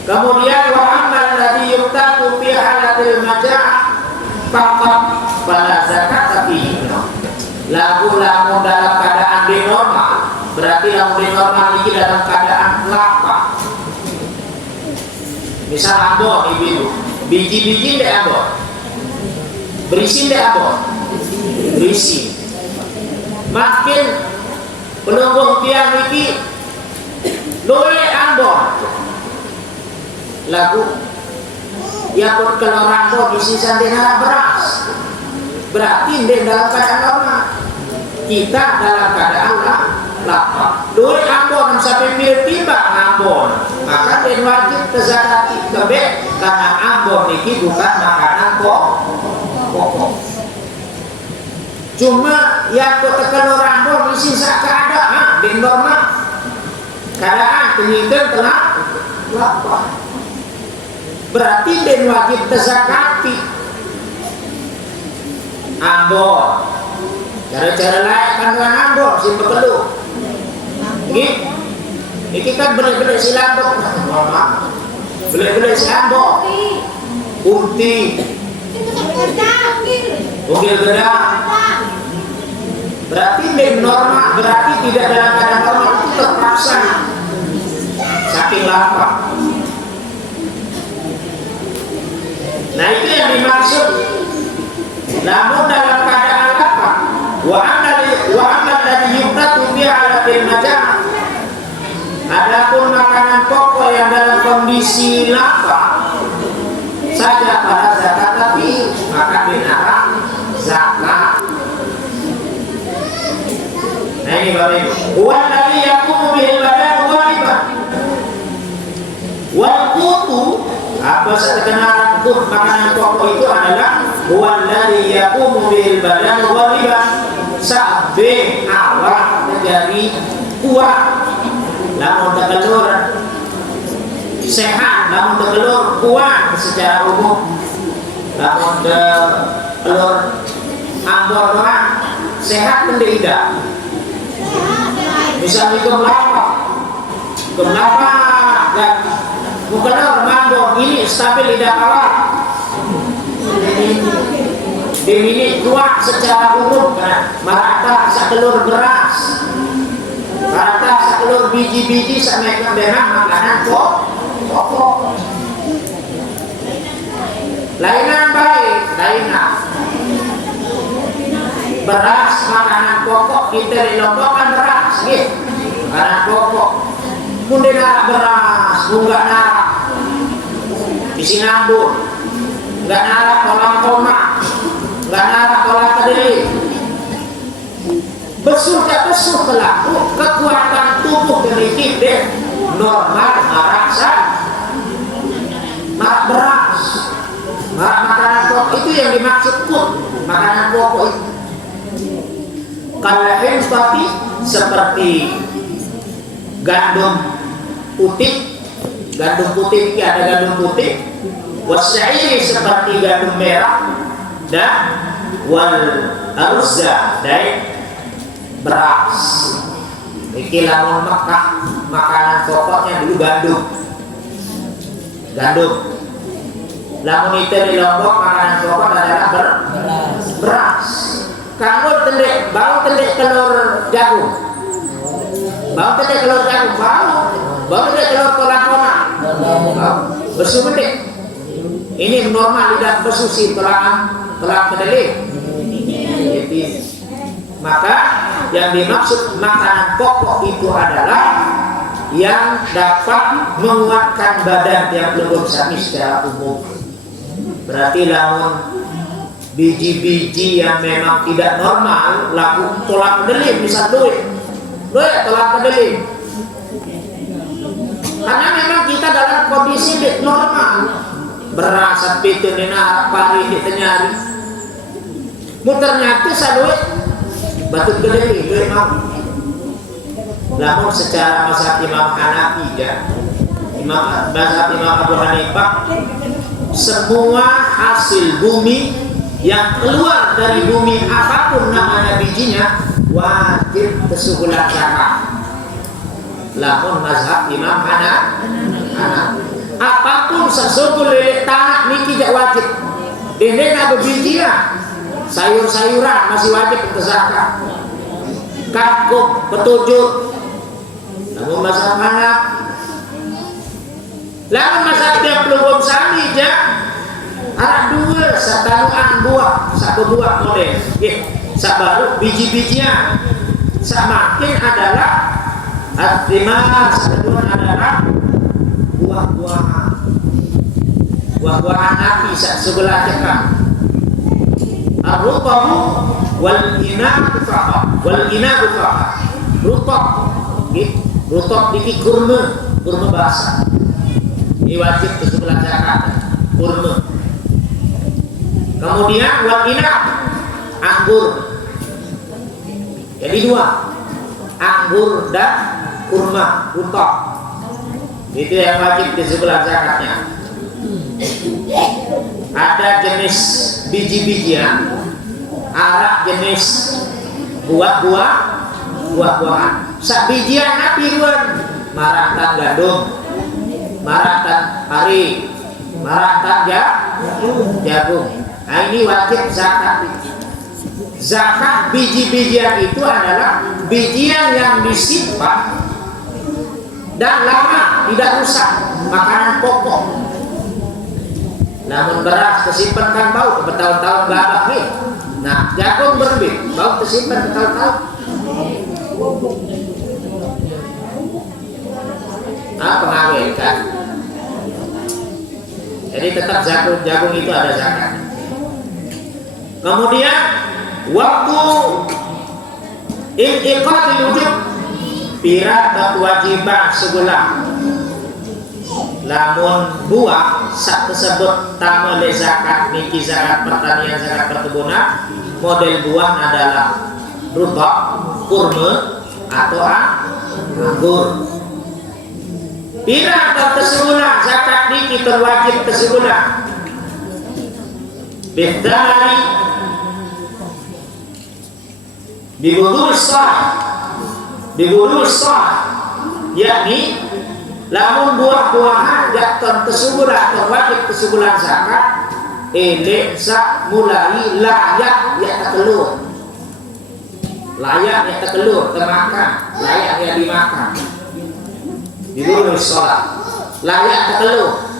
Kemudian wa ammal ladzi yuqtatu fi halatil majaa' faqat fala zakat fihi. Lalu dalam keadaan dia normal, berarti lamun dia normal ini dalam keadaan lapar. Misal ambon ibu, biji-biji deh ambon, berisi deh ambon, berisi. Makin penunggu tiang ini luwe ambon, lagu ya pun kalau rambut isi sandera beras, berarti dia dalam keadaan normal. Kita dalam keadaan lapar. Duit Ambon sampai mil tiba Ambon. Maka den wajib tezakati kebe karena Ambon niki bukan makanan pokok. Cuma yang kota kelor Ambon isi sak keadaan di normal. Keadaan penyingkir telah lapar. Berarti den wajib tezakati Ambon. Cara-cara lain kandungan Ambon si pekeluh. Ini kan benar-benar si Lambok. Benar-benar si Lambok. Unti. Ugil gedang. Berarti den normal, berarti tidak dalam keadaan normal itu terpaksa saking lapar. Nah itu yang dimaksud. Namun dalam keadaan lapar, wa amal ladzi yuqatu bi ala bil majah. Adapun makanan pokok yang dalam kondisi lapar saja pada zakat tapi maka dilarang zakat. Nah ini Bapak Ibu. Wa ladzi yaqumu bil badan wajiban. Wal qutu apa sekenal qut makanan pokok itu adalah wa ladzi yaqumu bil badan wajiban. Sabe awak menjadi kuat. Namun telur sehat, namun telur kuat secara umum. Namun telur Ambon doang sehat pun tidak. Misalnya kenapa dan bukan Ambon ini stabil lidah awal. Ini kuat secara umum, merata sekelur beras. Rata sekelur biji-biji sampai dengan makanan pokok. Lainan baik, lainan. Beras makanan pokok kita dilombokan beras, gitu. Makanan pokok. Kemudian beras, bunga narak, isi nambur, nggak narak kolam koma, nggak narak kolam kedelai. Besuh pelaku kekuatan tubuh dari kita normal rasa marak beras marak makanan pokok itu yang dimaksud kut makanan pokok itu. Kalahin seperti gandum putih ada gandum putih, wasyairi seperti gandum merah dan wal aruzza dari beras. Iki lamun Mekah makanan pokoknya dulu gandum. Lamun itu di Lombok makanan pokok adalah beras. Kamu baru tendek telur jagung. Baru tendek telur kola-kola. Besu mendek. Ini normal tidak besu sih telah kedelai. Maka yang dimaksud makanan pokok itu adalah yang dapat menguatkan badan yang belum sakit secara umum. Berarti lamun biji-biji yang memang tidak normal laku tolak kedelai bisa tolak kedelai. Karena memang kita dalam kondisi normal. Beras itu nena pari di tenyari. Muternya itu saduit batu kedelai itu mau. Namun secara mazhab Imam Hanafi mazhab Imam Abu Hanifah, semua hasil bumi yang keluar dari bumi apapun namanya bijinya wajib kesubulan zakat. Namun mazhab Imam Hanafi apapun sesungguh lelek tanah niki tidak wajib. Dene ada bijinya sayur-sayuran masih wajib berzakat. Kangkung, ketujuh. Namun mazhab Hanafi. Lalu mazhab yang belum sami aja ada dua satanuan buah, satu buah model. Sabaru biji-bijian. Semakin adalah atimah, satuan adalah buah-buahan. Buah-buahan nabi sebelah cekak. Ar-rutabu wal inabu faqat. rutok, rutok diki kurma basah. Ini wajib kesebelah zakat kurma. Kemudian wal inab, anggur. Jadi dua, anggur dan kurma, rutok. Itu yang wajib kesebelah zakatnya. Ada jenis biji-bijian, arak jenis buah-buahan. Sak bijian api ruan, maratan gandum, maratan pari, maratan jagung. Nah ini wajib zakat. Zakat biji-bijian itu adalah bijian yang disimpan dan lama tidak rusak, makanan pokok. Namun beras tersimpan kan bau bertahun-tahun nggak habis. Nah jagung berbeda, bau tersimpan bertahun-tahun. Pengawet kan. Jadi tetap jagung itu ada zakat. Kemudian waktu intiqadil wujub pira kewajiban sebulan. Lamun buah sak tersebut tamu le zakat niki zakat pertanian zakat perkebunan, model buah adalah rutok, kurma atau anggur. Pira atau kesebulan zakat niki terwajib kesebulan. Bidari dibudul sah, yakni lamun buah-buahan jatuh kesebulan terwajib kesebulan zakat sak mulai layak ya telur, layak ya telur termakan, layak ya dimakan. Dibudul sah, layak telur.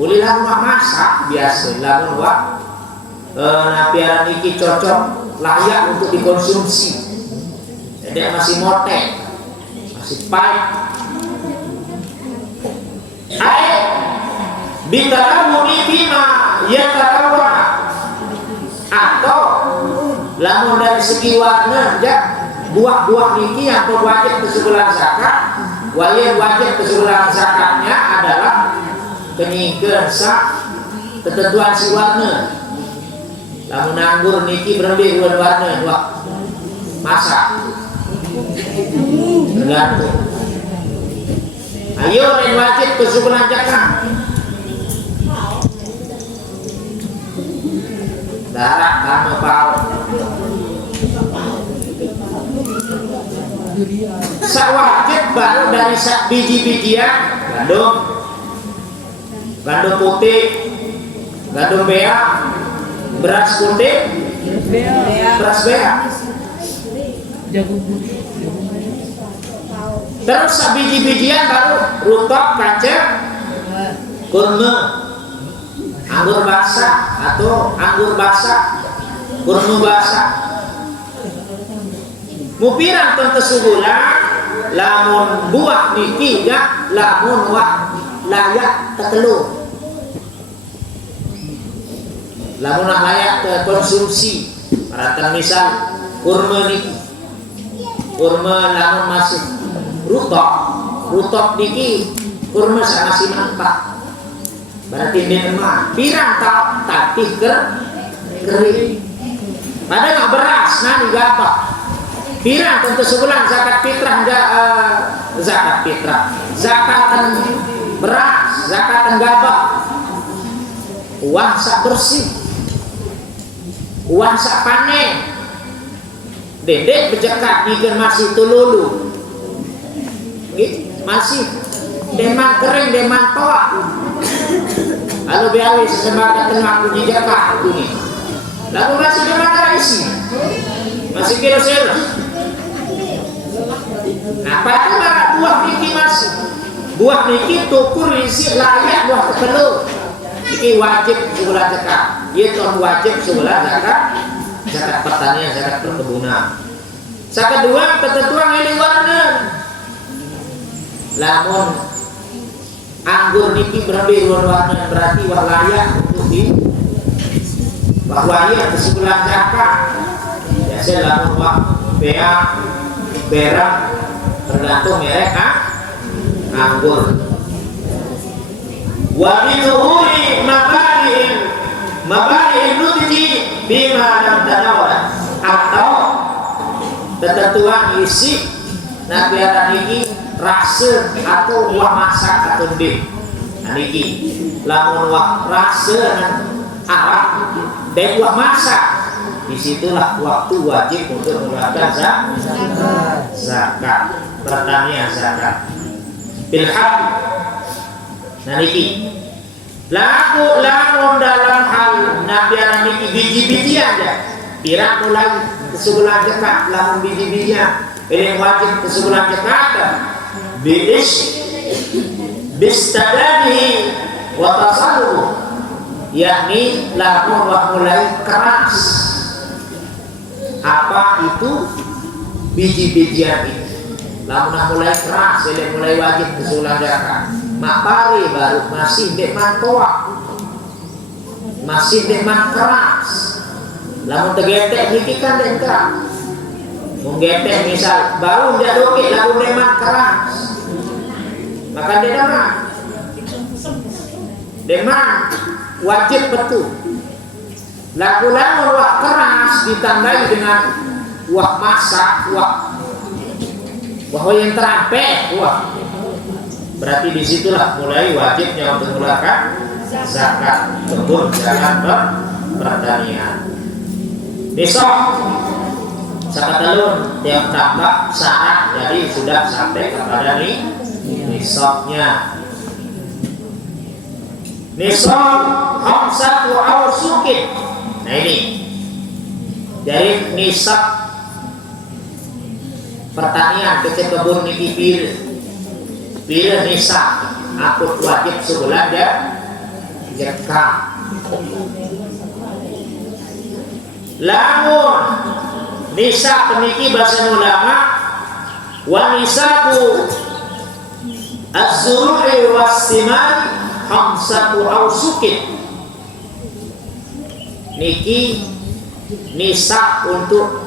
Boleh lamun masak biasa, lamun napiaran iki cocok layak untuk dikonsumsi. Jadi masih motek, masih pahit. Bitaramu bima yatarawa, atau lamun dari segi warna buah-buah niki yang wajib kesebulan zakat, wajib kesebulan zakatnya adalah kenyikeun sak ketentuan si warna. Lamun anggur niki berlebih warna dua masak tergantung. Ayo yang wajib kesebulan zakat. Darah tanah bau. Sak wajib baru dari sak biji-bijian gandum putih, gandum bea, beras putih, beras bea, jagung putih. terus sak biji-bijian baru rutok, kacang, kurma, anggur basah atau anggur basah, kurma basah. Mupirang tentu sebulan, lamun buah niki lamun layak telur. Lamun layak ke konsumsi. Paratan misal kurma niki, kurma lamun masih rutok niki kurma masih mentah. Berarti dia mah pirang tak tatih kering. Pada nggak beras, nani gapak. Pirang tentu sebulan zakat fitrah zakatan beras, zakatan gabah. Uang sak bersih, uang sak panen. Dedek bejekat ikan masih tululu, masih deman kering, deman toa. Lalu biawi sesembaga tengah puji jakat ini. Lalu masih deman isi, masih kilo-kilo. Nah, pada buah niki masih buah niki tukur isi layak buah telur. Ini wajib sebulan zakat. Itu wajib sebulan zakat pertanian, zakat perkebunan. Zakat kedua ketentuan ini warna. Lamun anggur niki berlebih warna berarti layak untuk layak sebulan zakat. Biasa lamun bea berak tergantung merek anggur. Wa bituhuri mabari'in nutji bima lam tanawala, atau ketentuan isi nabiaran ini rasa atau buah masak atau di niki lamun wah rasa arah dan buah masak, disitulah waktu wajib untuk mengeluarkan zakat pertanian zakat bilhaq. Nah niki lamun dalam hal nabiaran niki biji-bijian ya kira mulai kesebulan dekat lamun biji-bijian ini wajib kesebulan dekat bistadadihi wa tasalluh, yakni lamun mulai keras. Apa itu biji-bijian ini? Lamun mulai keras, mulai wajib kesebulan dekat. Makpari baru masih deman toak, masih deman keras. Lamun tegetek niki kan dekat. Menggetek misal baru dia dokit lalu deman keras, maka dia deman wajib betul. Lagu-lagu wah keras ditandai dengan wah masak, wah yang terampek, wah berarti disitulah mulai wajibnya untuk mengeluarkan zakat kebun zakat pertanian. Besok zakat telur tiap tambah syarat, jadi sudah sampai kepada nisabnya. Nisab khamsatu awsukin. Nah ini dari nisab pertanian kebun niki pir nisab akut wajib sebulan ya zakat. Lamun nisab peniki bahasa ulama wa nisabu az-zuru'i was-simari khamsatu awsukin. Niki nisab untuk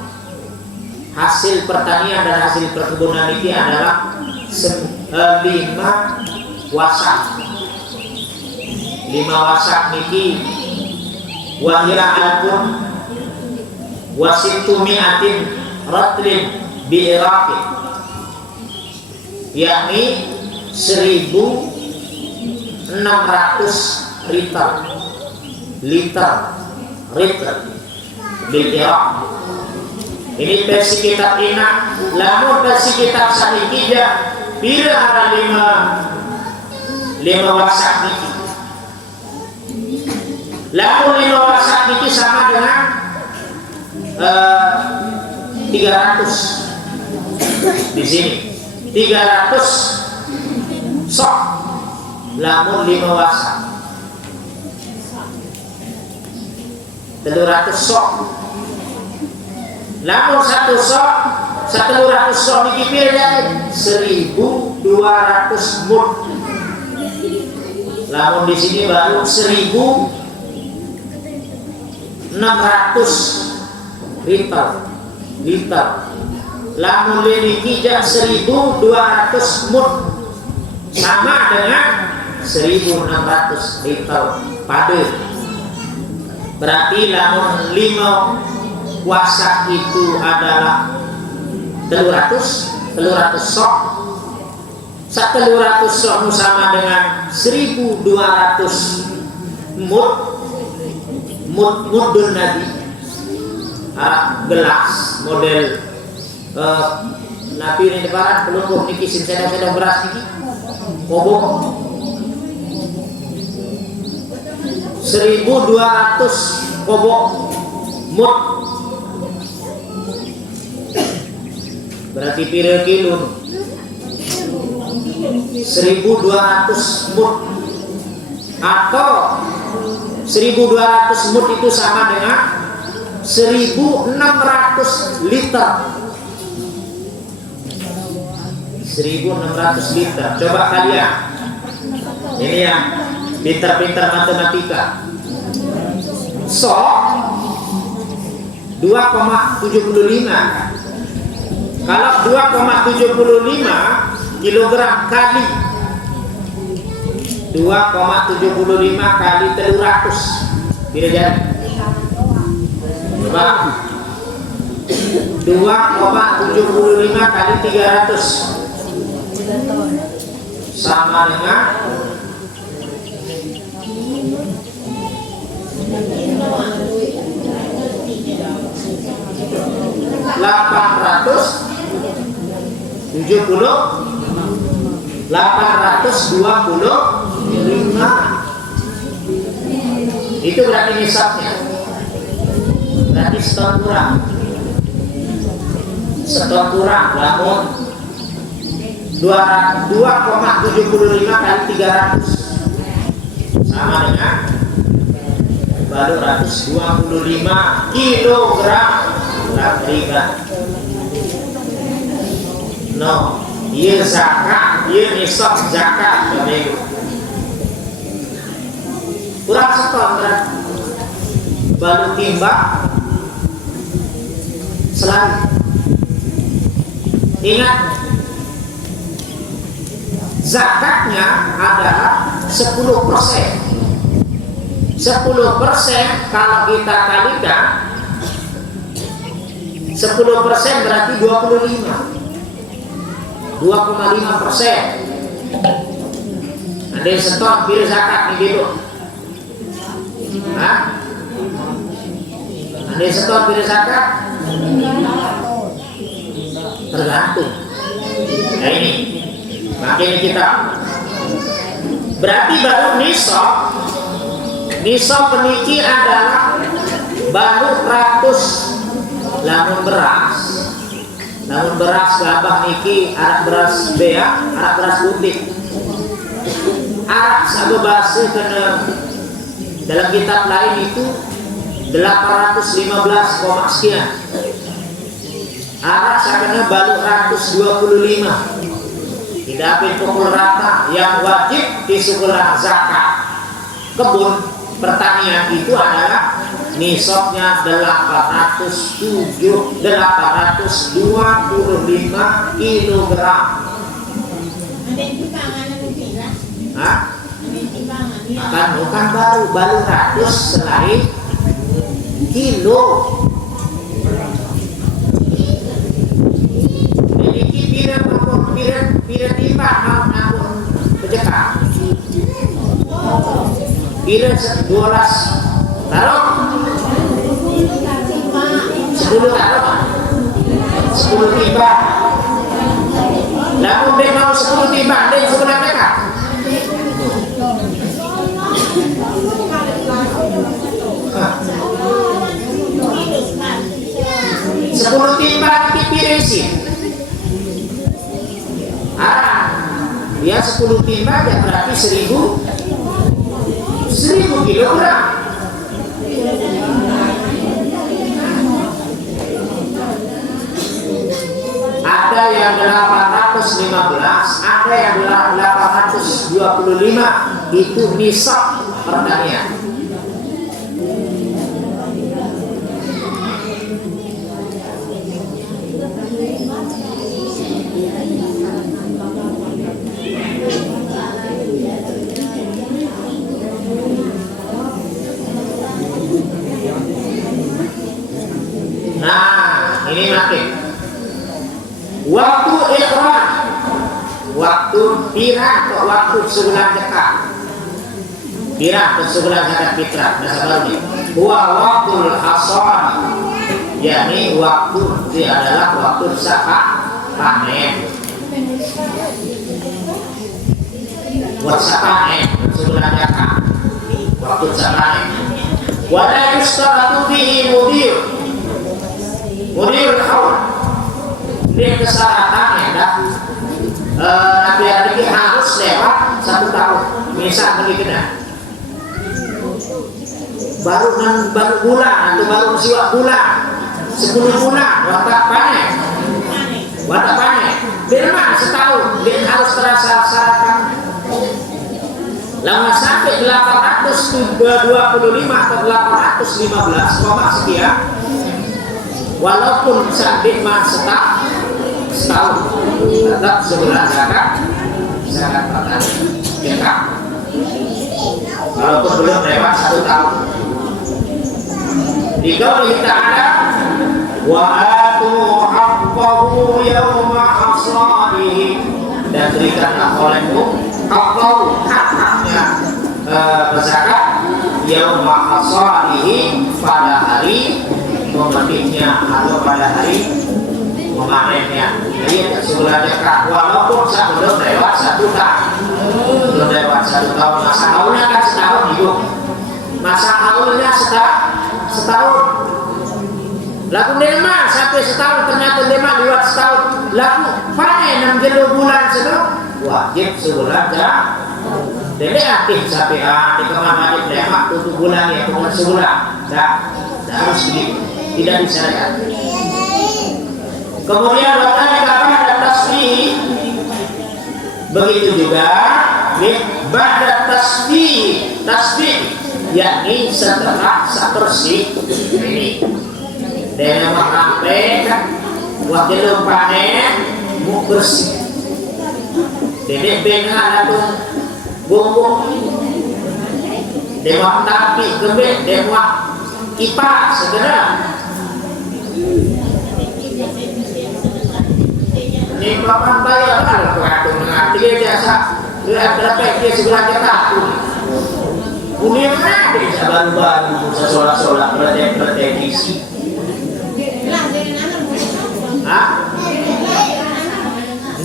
hasil pertanian dan hasil perkebunan niki adalah 5 wasak. 5 wasak niki wahira alpun wasitu mi'atin ratlin bi Iraqin, yakni 1.600 liter di Iraq. Ini versi kitab Ina. Lamun versi kitab Saniki ya bila ada 5 wasak niki. Lamun 5 wasak niki sama dengan 300 di sini 300 sok lamun 5 wasak 300 sok lamun 1 sok 100 sok niki pira 1.200 mud. Lamun di sini baru 1.600 liter. Lamun niki 1.200 mud sama dengan 1.600 liter pade. Berarti lamun 5 wasak itu adalah 300 sok. 1.300 sok sama dengan 1.200 mudun nabi. Gelas model nabi ini depan pelungkuh niki sedang beras niki kobok 1.200 kobok mud berarti pira kilo 1.200 mud atau 1.200 mud itu sama dengan 1.600 liter. 1.600 liter. Coba kalian. Ini yang pintar-pintar matematika. So 2,75 Kalau 2,75 kilogram kali 2,75 kali 300 tidak jadi. Coba 2,75 kali 300 sama dengan 825. Itu berarti nisabnya. Berarti setor kurang. Namun 2,75 kali 300 sama dengan 225 kilogram riba. No, ieu zakat, ieu nisab zakat begitu. Kurang setor berarti. Baru timbang selalu. Ingat, zakatnya adalah 10%. 10% kalau kita kalikan 10% berarti 2,5%. Ada yang setor bil zakat nih gitu. Hah? Ada yang setor bil zakat? Tergantung. Nah ini, makanya kita berarti baru nisab peniki adalah baru 100 lamun beras gabah niki arak beras bea arak beras putih arak sabu basi kena dalam kitab lain itu 815, sekian. Arak sakana baru 125. Tidak pukul rata yang wajib disukulah zakat. Kebun pertanian itu adalah nisabnya 825 kilogram. Hah? Bukan baru ratus selain kilo. Jadi pira timbang namun pejekak. Pira 12 taruh 10 taruh 10 timbang. Lalu dia mau 10 timbang dia sebelah mereka. 10 timbang dipirisi. Dia 10 timbang ya berarti 1000 kilogram. Ada yang 815, ada yang 825, itu nisab pertanian. Nah, ini makin waktu ikhram, waktu pirah atau waktu sebulan dekat, pirah atau sebulan dekat fitrah, nasabahnya. Waktu hasad, yakni waktu itu adalah waktu zakat panen. Waktu panen sebulan dekat, waktu zakat panen. Wala yustaratu bihi mudir haul. Ini kesalahannya dah. Nabi harus lewat 1 tahun. Misal begitu dah. Baru bulan atau baru siwa bulan 10 bulan watak panen. Berapa setahun dia harus terasa syaratkan. Lama sampai 825 atau 815, sekian. Walaupun sabit mah setahun tetap sebulan zakat fitrah zakat. Walaupun belum lewat 1 tahun. Dikauli ta'ala wa atu haqqahu yawma hasadihi, dan berikanlah olehmu haqqahu, hak-haknya berzakat yawma hasadihi, pada hari memetiknya atau pada hari memanennya. Jadi sebulan zakat walaupun belum lewat 1 tahun. Belum lewat 1 tahun, masa haulnya kan setahun hidup. Masa haulnya setahun. Lalu nema sampai setahun, ternyata nema lewat setahun. Lalu panen 6 bulan sebelum wajib sebulan zakat. Jadi aktif sampai di kamar wajib nema 7 bulan ya, bukan sebulan. Tidak harus begitu, tidak disyariatkan. Kemudian waktu ada tasbih, begitu juga ba'da tasbih yakni setelah bersih ini. Dan sampai waktu panen mau bersih. Jadi dengan itu bumbu dewa tapi gede dewa kipas segera. Ini papan bayar lah kalau mengerti jasa. Dia berapa dia sebelah kita pun. Punya mana dia baru-baru sesolah-solah prediksi. Hah?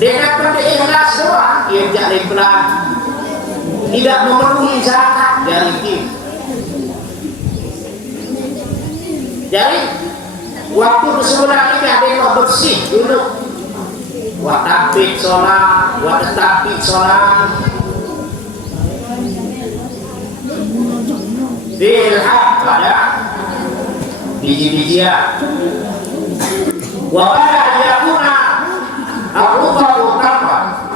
Dia dapat ikhlas doang, dia jadi pelan. Tidak memenuhi zakat dari itu. Jadi waktu sebulan ini ada yang bersih dulu. Watapik sholat, watatapik sholat. Bilhaq pada biji-bijian. Wala yakuna al-uqadu tamar.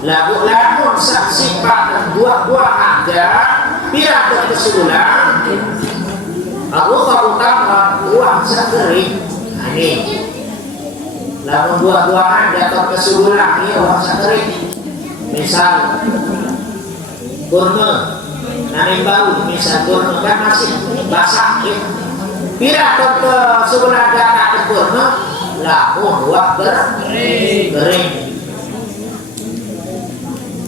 Lalu saksi pada buah-buahan aja tidak berkesubulan. Al-uqadu tamar buah sekering. Nah ini. Lalu buah-buahan jatuh kesuburan ini buah sekering. Misal kurma, nani bau, misal kurma kan masih basah ya. Tidak kesuburan jatuh kurma. Lalu buah kering.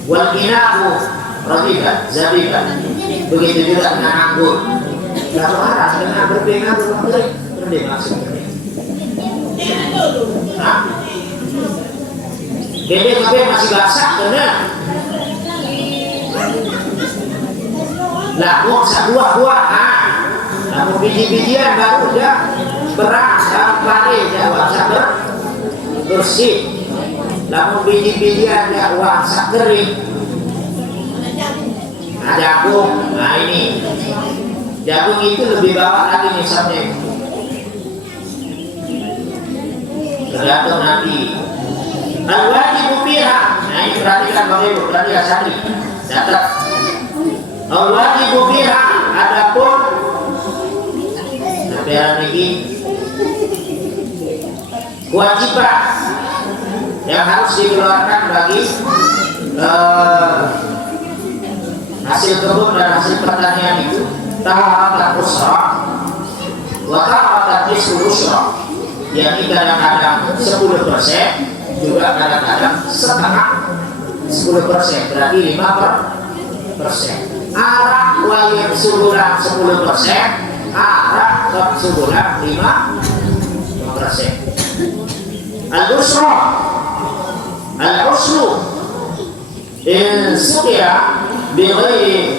Wal inabu radiban zabiban. Begitu juga dengan anggur. Lalu arah dengan berbeda buah kering. Berdeh maksudnya. Nah, bebek masih basah benar. Lah, buah-buahan, namun biji-bijian baru udah beras, padi, jawab bersih. Namun biji-bijian jawab kering. Nah, jagung, nah ini jagung itu lebih bawah lagi misalnya. Tergantung nanti. Al-wajibu fiha. Nah ini perhatikan Bapak Ibu, perhatikan Sandi. Catat. Al-wajibu fiha. Adapun nampilan lagi kewajiban yang harus dikeluarkan bagi hasil kebun dan hasil pertanian itu taharatan usra wa taharatan usra, yang kadang-kadang 10%, juga kadang-kadang setengah 10%, berarti 5%. Arah wajib sebulan 10%, arah ke sebulan 5%. Al-usru in suqya bi ghairi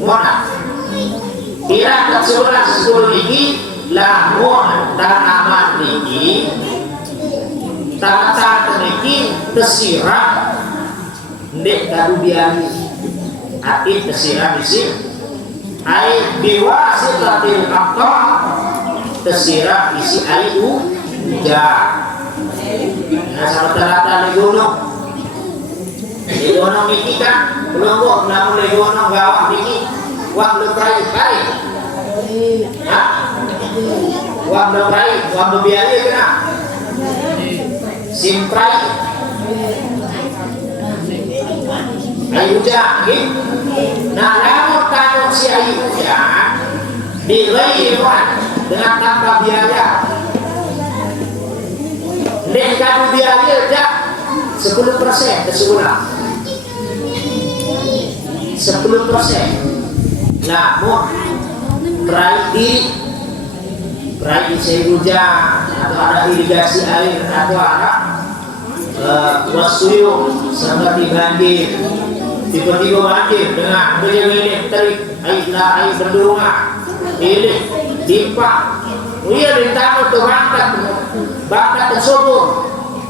munah. Kira ke sebulan 10 ini lamun tanaman niki tanaman niki tersiram ndek kadudian ati tersiram isi air biwasitatil qata tersiram isi air hujan. Nah rata-rata di gunung niki kan belum namun di gunung gawah niki wah lekai. Wah berai, wah biaya kena simprai ayu hujan gitu. Nah namun kalau si ayu hujan dilayirkan dengan tanpa biaya dan kalau biaya aja 10% ke sebulan 10%. Namun perai di hujan atau ada irigasi air atau ada wasuyung seperti banjir, tiba-tiba banjir dengan begini terik air bendungan ini dimpa iya ditambah tuh bakat tersebut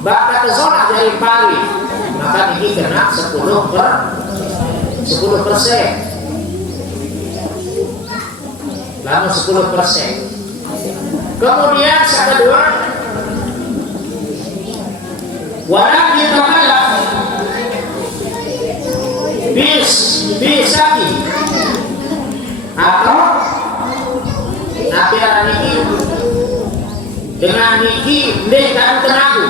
bakat tersebut dari pari maka ini kena 10%. Lalu 10%. Kemudian yang kedua, walau kita kalah bisaki atau napiara niki dengan niki dekadu tenaga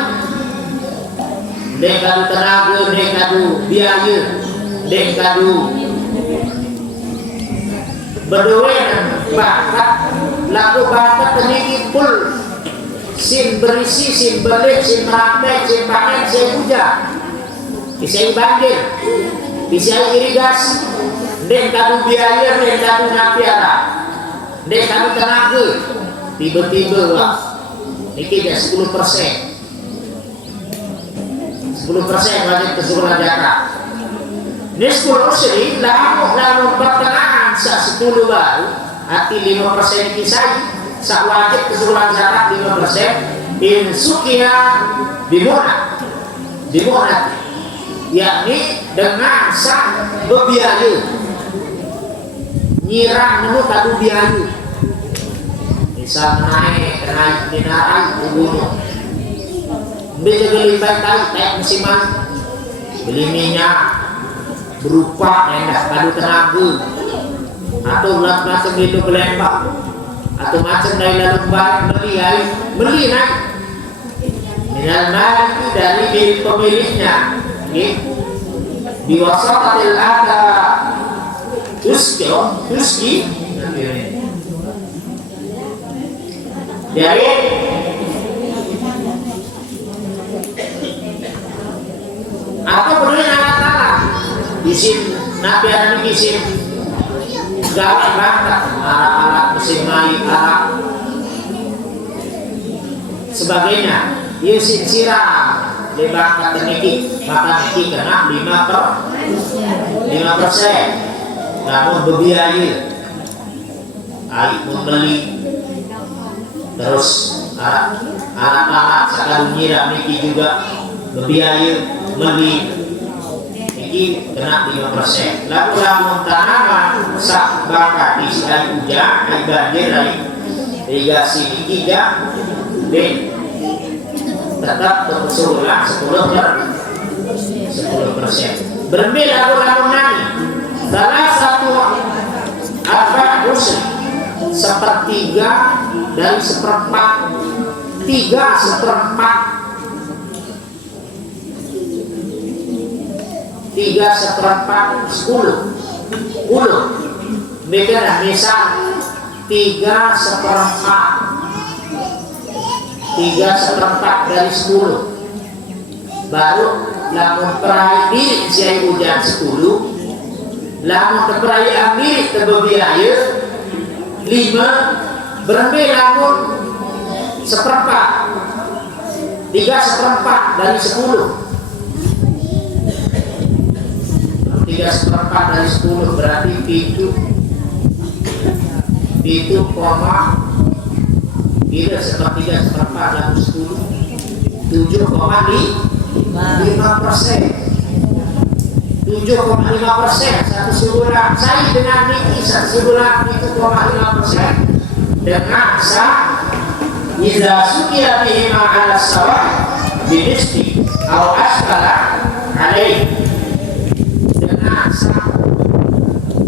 dekadu biaya dekadu berdua bakat lagu bakat teniki pul sin berisi sin belik sin praktek sin panen sin hujan bisa banjir bisa irigasi dan kadu biaya dan kadu napiara dan kadu tenaga tiba-tiba wah niki dah 10% wajib keseluruhan zakat ini 10% lalu pertengahan sa 10 baru hati 5% kisah sa wajib keseluruhan zakat 5% insukia dimunat yakni dengan sa bebiaya nyirang nemu kadu biaya bisa naik dinarai gunung beli limbah kayak musiman beli minyak berupa endah kadu tenaga atau macam itu belembak atau macam dari lembar beli naik naik dari diri pemiliknya di wasatatil ada tuski jadi atau beri alat-alat isim nabian isim galak bangkat alat-alat mesin main alat sebagainya isim siram dibangkat teniki maka niki kena 5%. Namun berbiaya air membeli terus alat-alat sekarang nyiram niki juga berbiaya beli niki kena 5%. Lalu lamun tanaman sak bakar di air hujan air banjir dari irigasi niki dan tetap keseluruhan 10%. Berbeda lalu nani salah satu apa usul sepertiga dari seperempat 10 beda misal 3/4 dari 10 baru lamun perai diri siai hujan 10 lamun keperai ambil terbebiaya 5 berembe lamun 3/4 dari 10 3/4 dari 10 berarti 7 koma tidak seperti 3/4 dari 10 7,5% 7,5% satu sebulan saya dengan niki satu sebulan 7,5% dengan sa idza sukiya bihima ala sawa binisbi atau asbala alaih dengan sa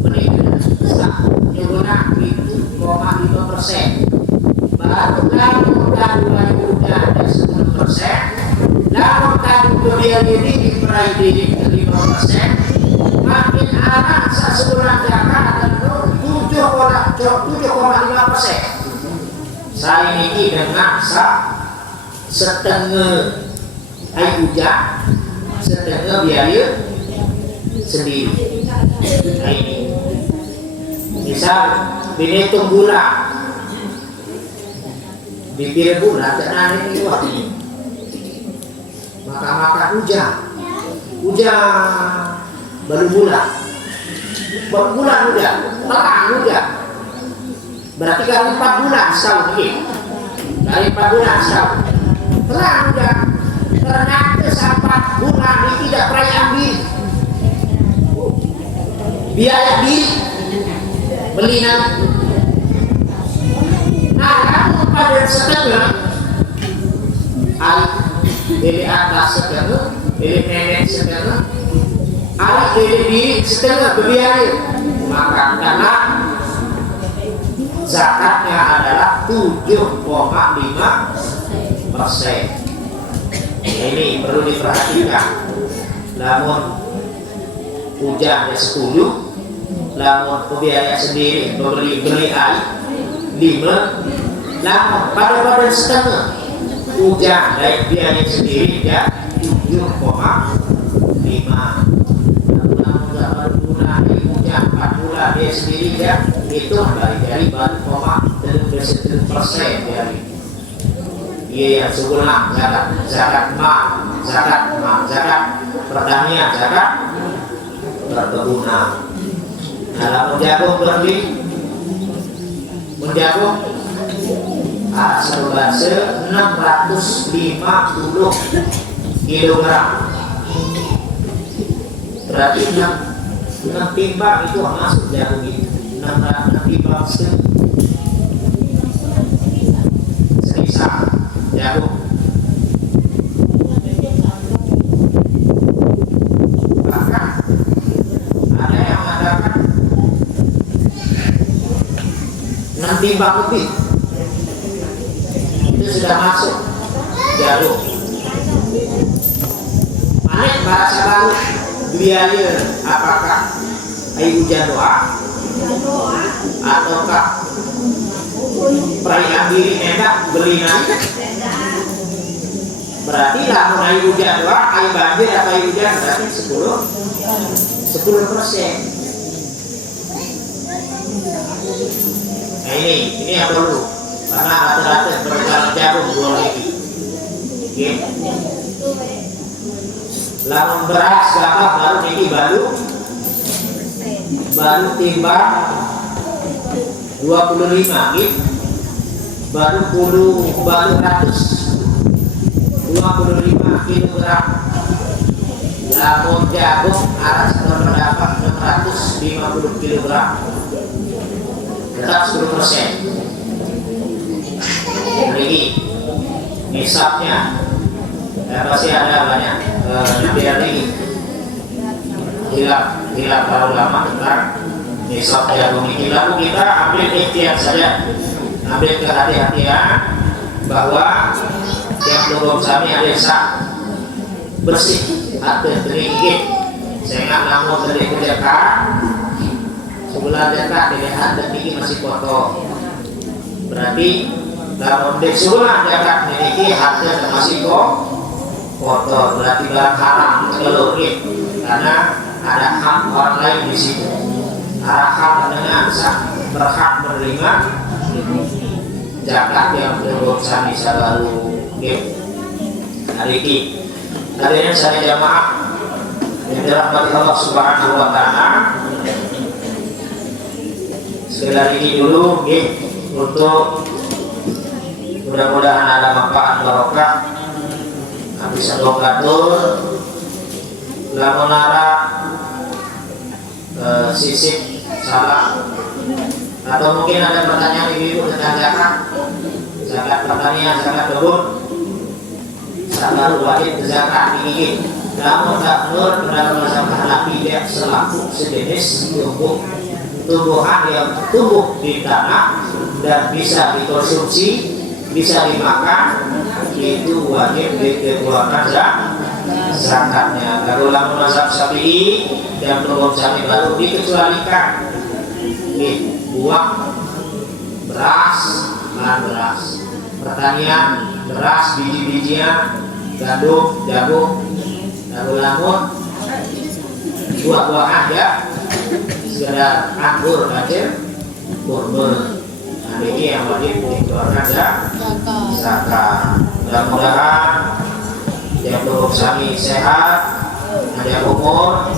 meningkat sa sebulan 7,5% baru lalu dan 10% lalu 7,5%. Saya ini dengan setengah air hujan, setengah biaya sendiri. Nah ini misal dihitung bulan, dipilih bulan karena ini waktu maka hujan baru bulan udah terang udah, berarti kalau 4 bulan setahun ini, dari 4 bulan setahun terang udah. Ternyata sampai bulan ini tidak pernah ambil biaya diri beli nanti. Nah kamu pada setengah dari atas setengah, dari nenek setengah, dari diri setengah berbiaya, maka karena zakatnya adalah 7,5%. Ini perlu diperhatikan. Namun hujan 10, namun biaya sendiri beli air 5, namun pada setengah hujan dari biaya sendiri ya 7,5. Namun guna hujan 4 bulan dia sendiri ya itu dari 4,7% dari iya yang sebulan zakat pertanian, zakat perkebunan. Dalam menjagung berlebih, menjagung sebesar 650 kilogram. Berarti 6 timbang itu masuk jagung itu 6 timbang semisal jagung. Bahkan ada yang mengatakan 6 timbang lebih itu sudah masuk jagung. Panen bahasa baru biaya apakah air hujan doa ataukah perayaan diri enak beli nanti? Berarti lamun air hujan doa, air banjir atau air hujan berarti 10%. Nah ini yang perlu, karena rata-rata berjalan jagung 2 lagi. Oke. Lamun beras gabah baru ini baru timbang 25 gitu. baru 125 kilogram. Lamun jagung aras terdapat 650 kilogram, tetap 10%. Ini nisabnya pasti ada banyak biar ini hilang terlalu lama tentang nisab jagung ini. Lalu kita ambil ikhtiar saja, ambil kehati-hatian bahwa yang belum kami ada sak bersih atau sedikit sehingga namun dari kedekat sebelah dekat dilihat dan ini masih kotor, berarti dalam sebelah dekat memiliki hati dan masih kotor, berarti barang haram kelukit karena ada hak orang lain di situ. Ada hak dengan berhak menerima zakat yang belum kami selalu hari ini. Hadirin saya jamaah yang dirahmati Allah Subhanahu wa taala. Sekali lagi dulu untuk mudah-mudahan ada manfaat barokah. Bisa dokatur lamun ara sisip salah atau mungkin ada pertanyaan ibu tentang zakat pertanian, zakat kebun, zakat wajib zakat ini. Namun tak nur dalam mazhab Hanafi dia selaku sejenis tumbuhan yang tumbuh di tanah dan bisa dikonsumsi, bisa dimakan, itu wajib dikeluarkan zakatnya. Kalau dalam mazhab Syafi'i yang belum Syafi'i baru dikecualikan buah beras, bahan beras, pertanian, beras, biji-bijian, gandum, jagung, lamun buah-buahan ya, sekedar anggur aja, kurma. Nah ini yang wajib dikeluarkan ya, zakat. Mudah-mudahan yang berusaha sehat, ada umur,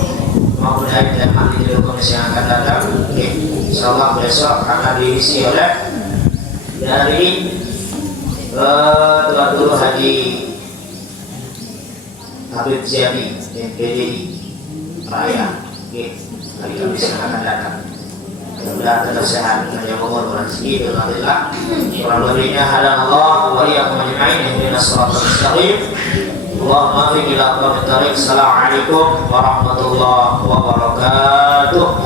maupun dan ahli di komisi yang akan datang. Insyaallah besok akan diisi oleh dari Tuan Guru Haji Habib Ziadi PDI Raya. Hari Kamis yang akan datang. Mudah-mudahan tetap sehat dan yang umur berrezeki dengan Allah. Kurang lebihnya hadanallah wa iyyakum ajma'in ihdinas siratal mustaqim. Allahumma fi ila aqwamit thariq. Assalamualaikum warahmatullahi wabarakatuh.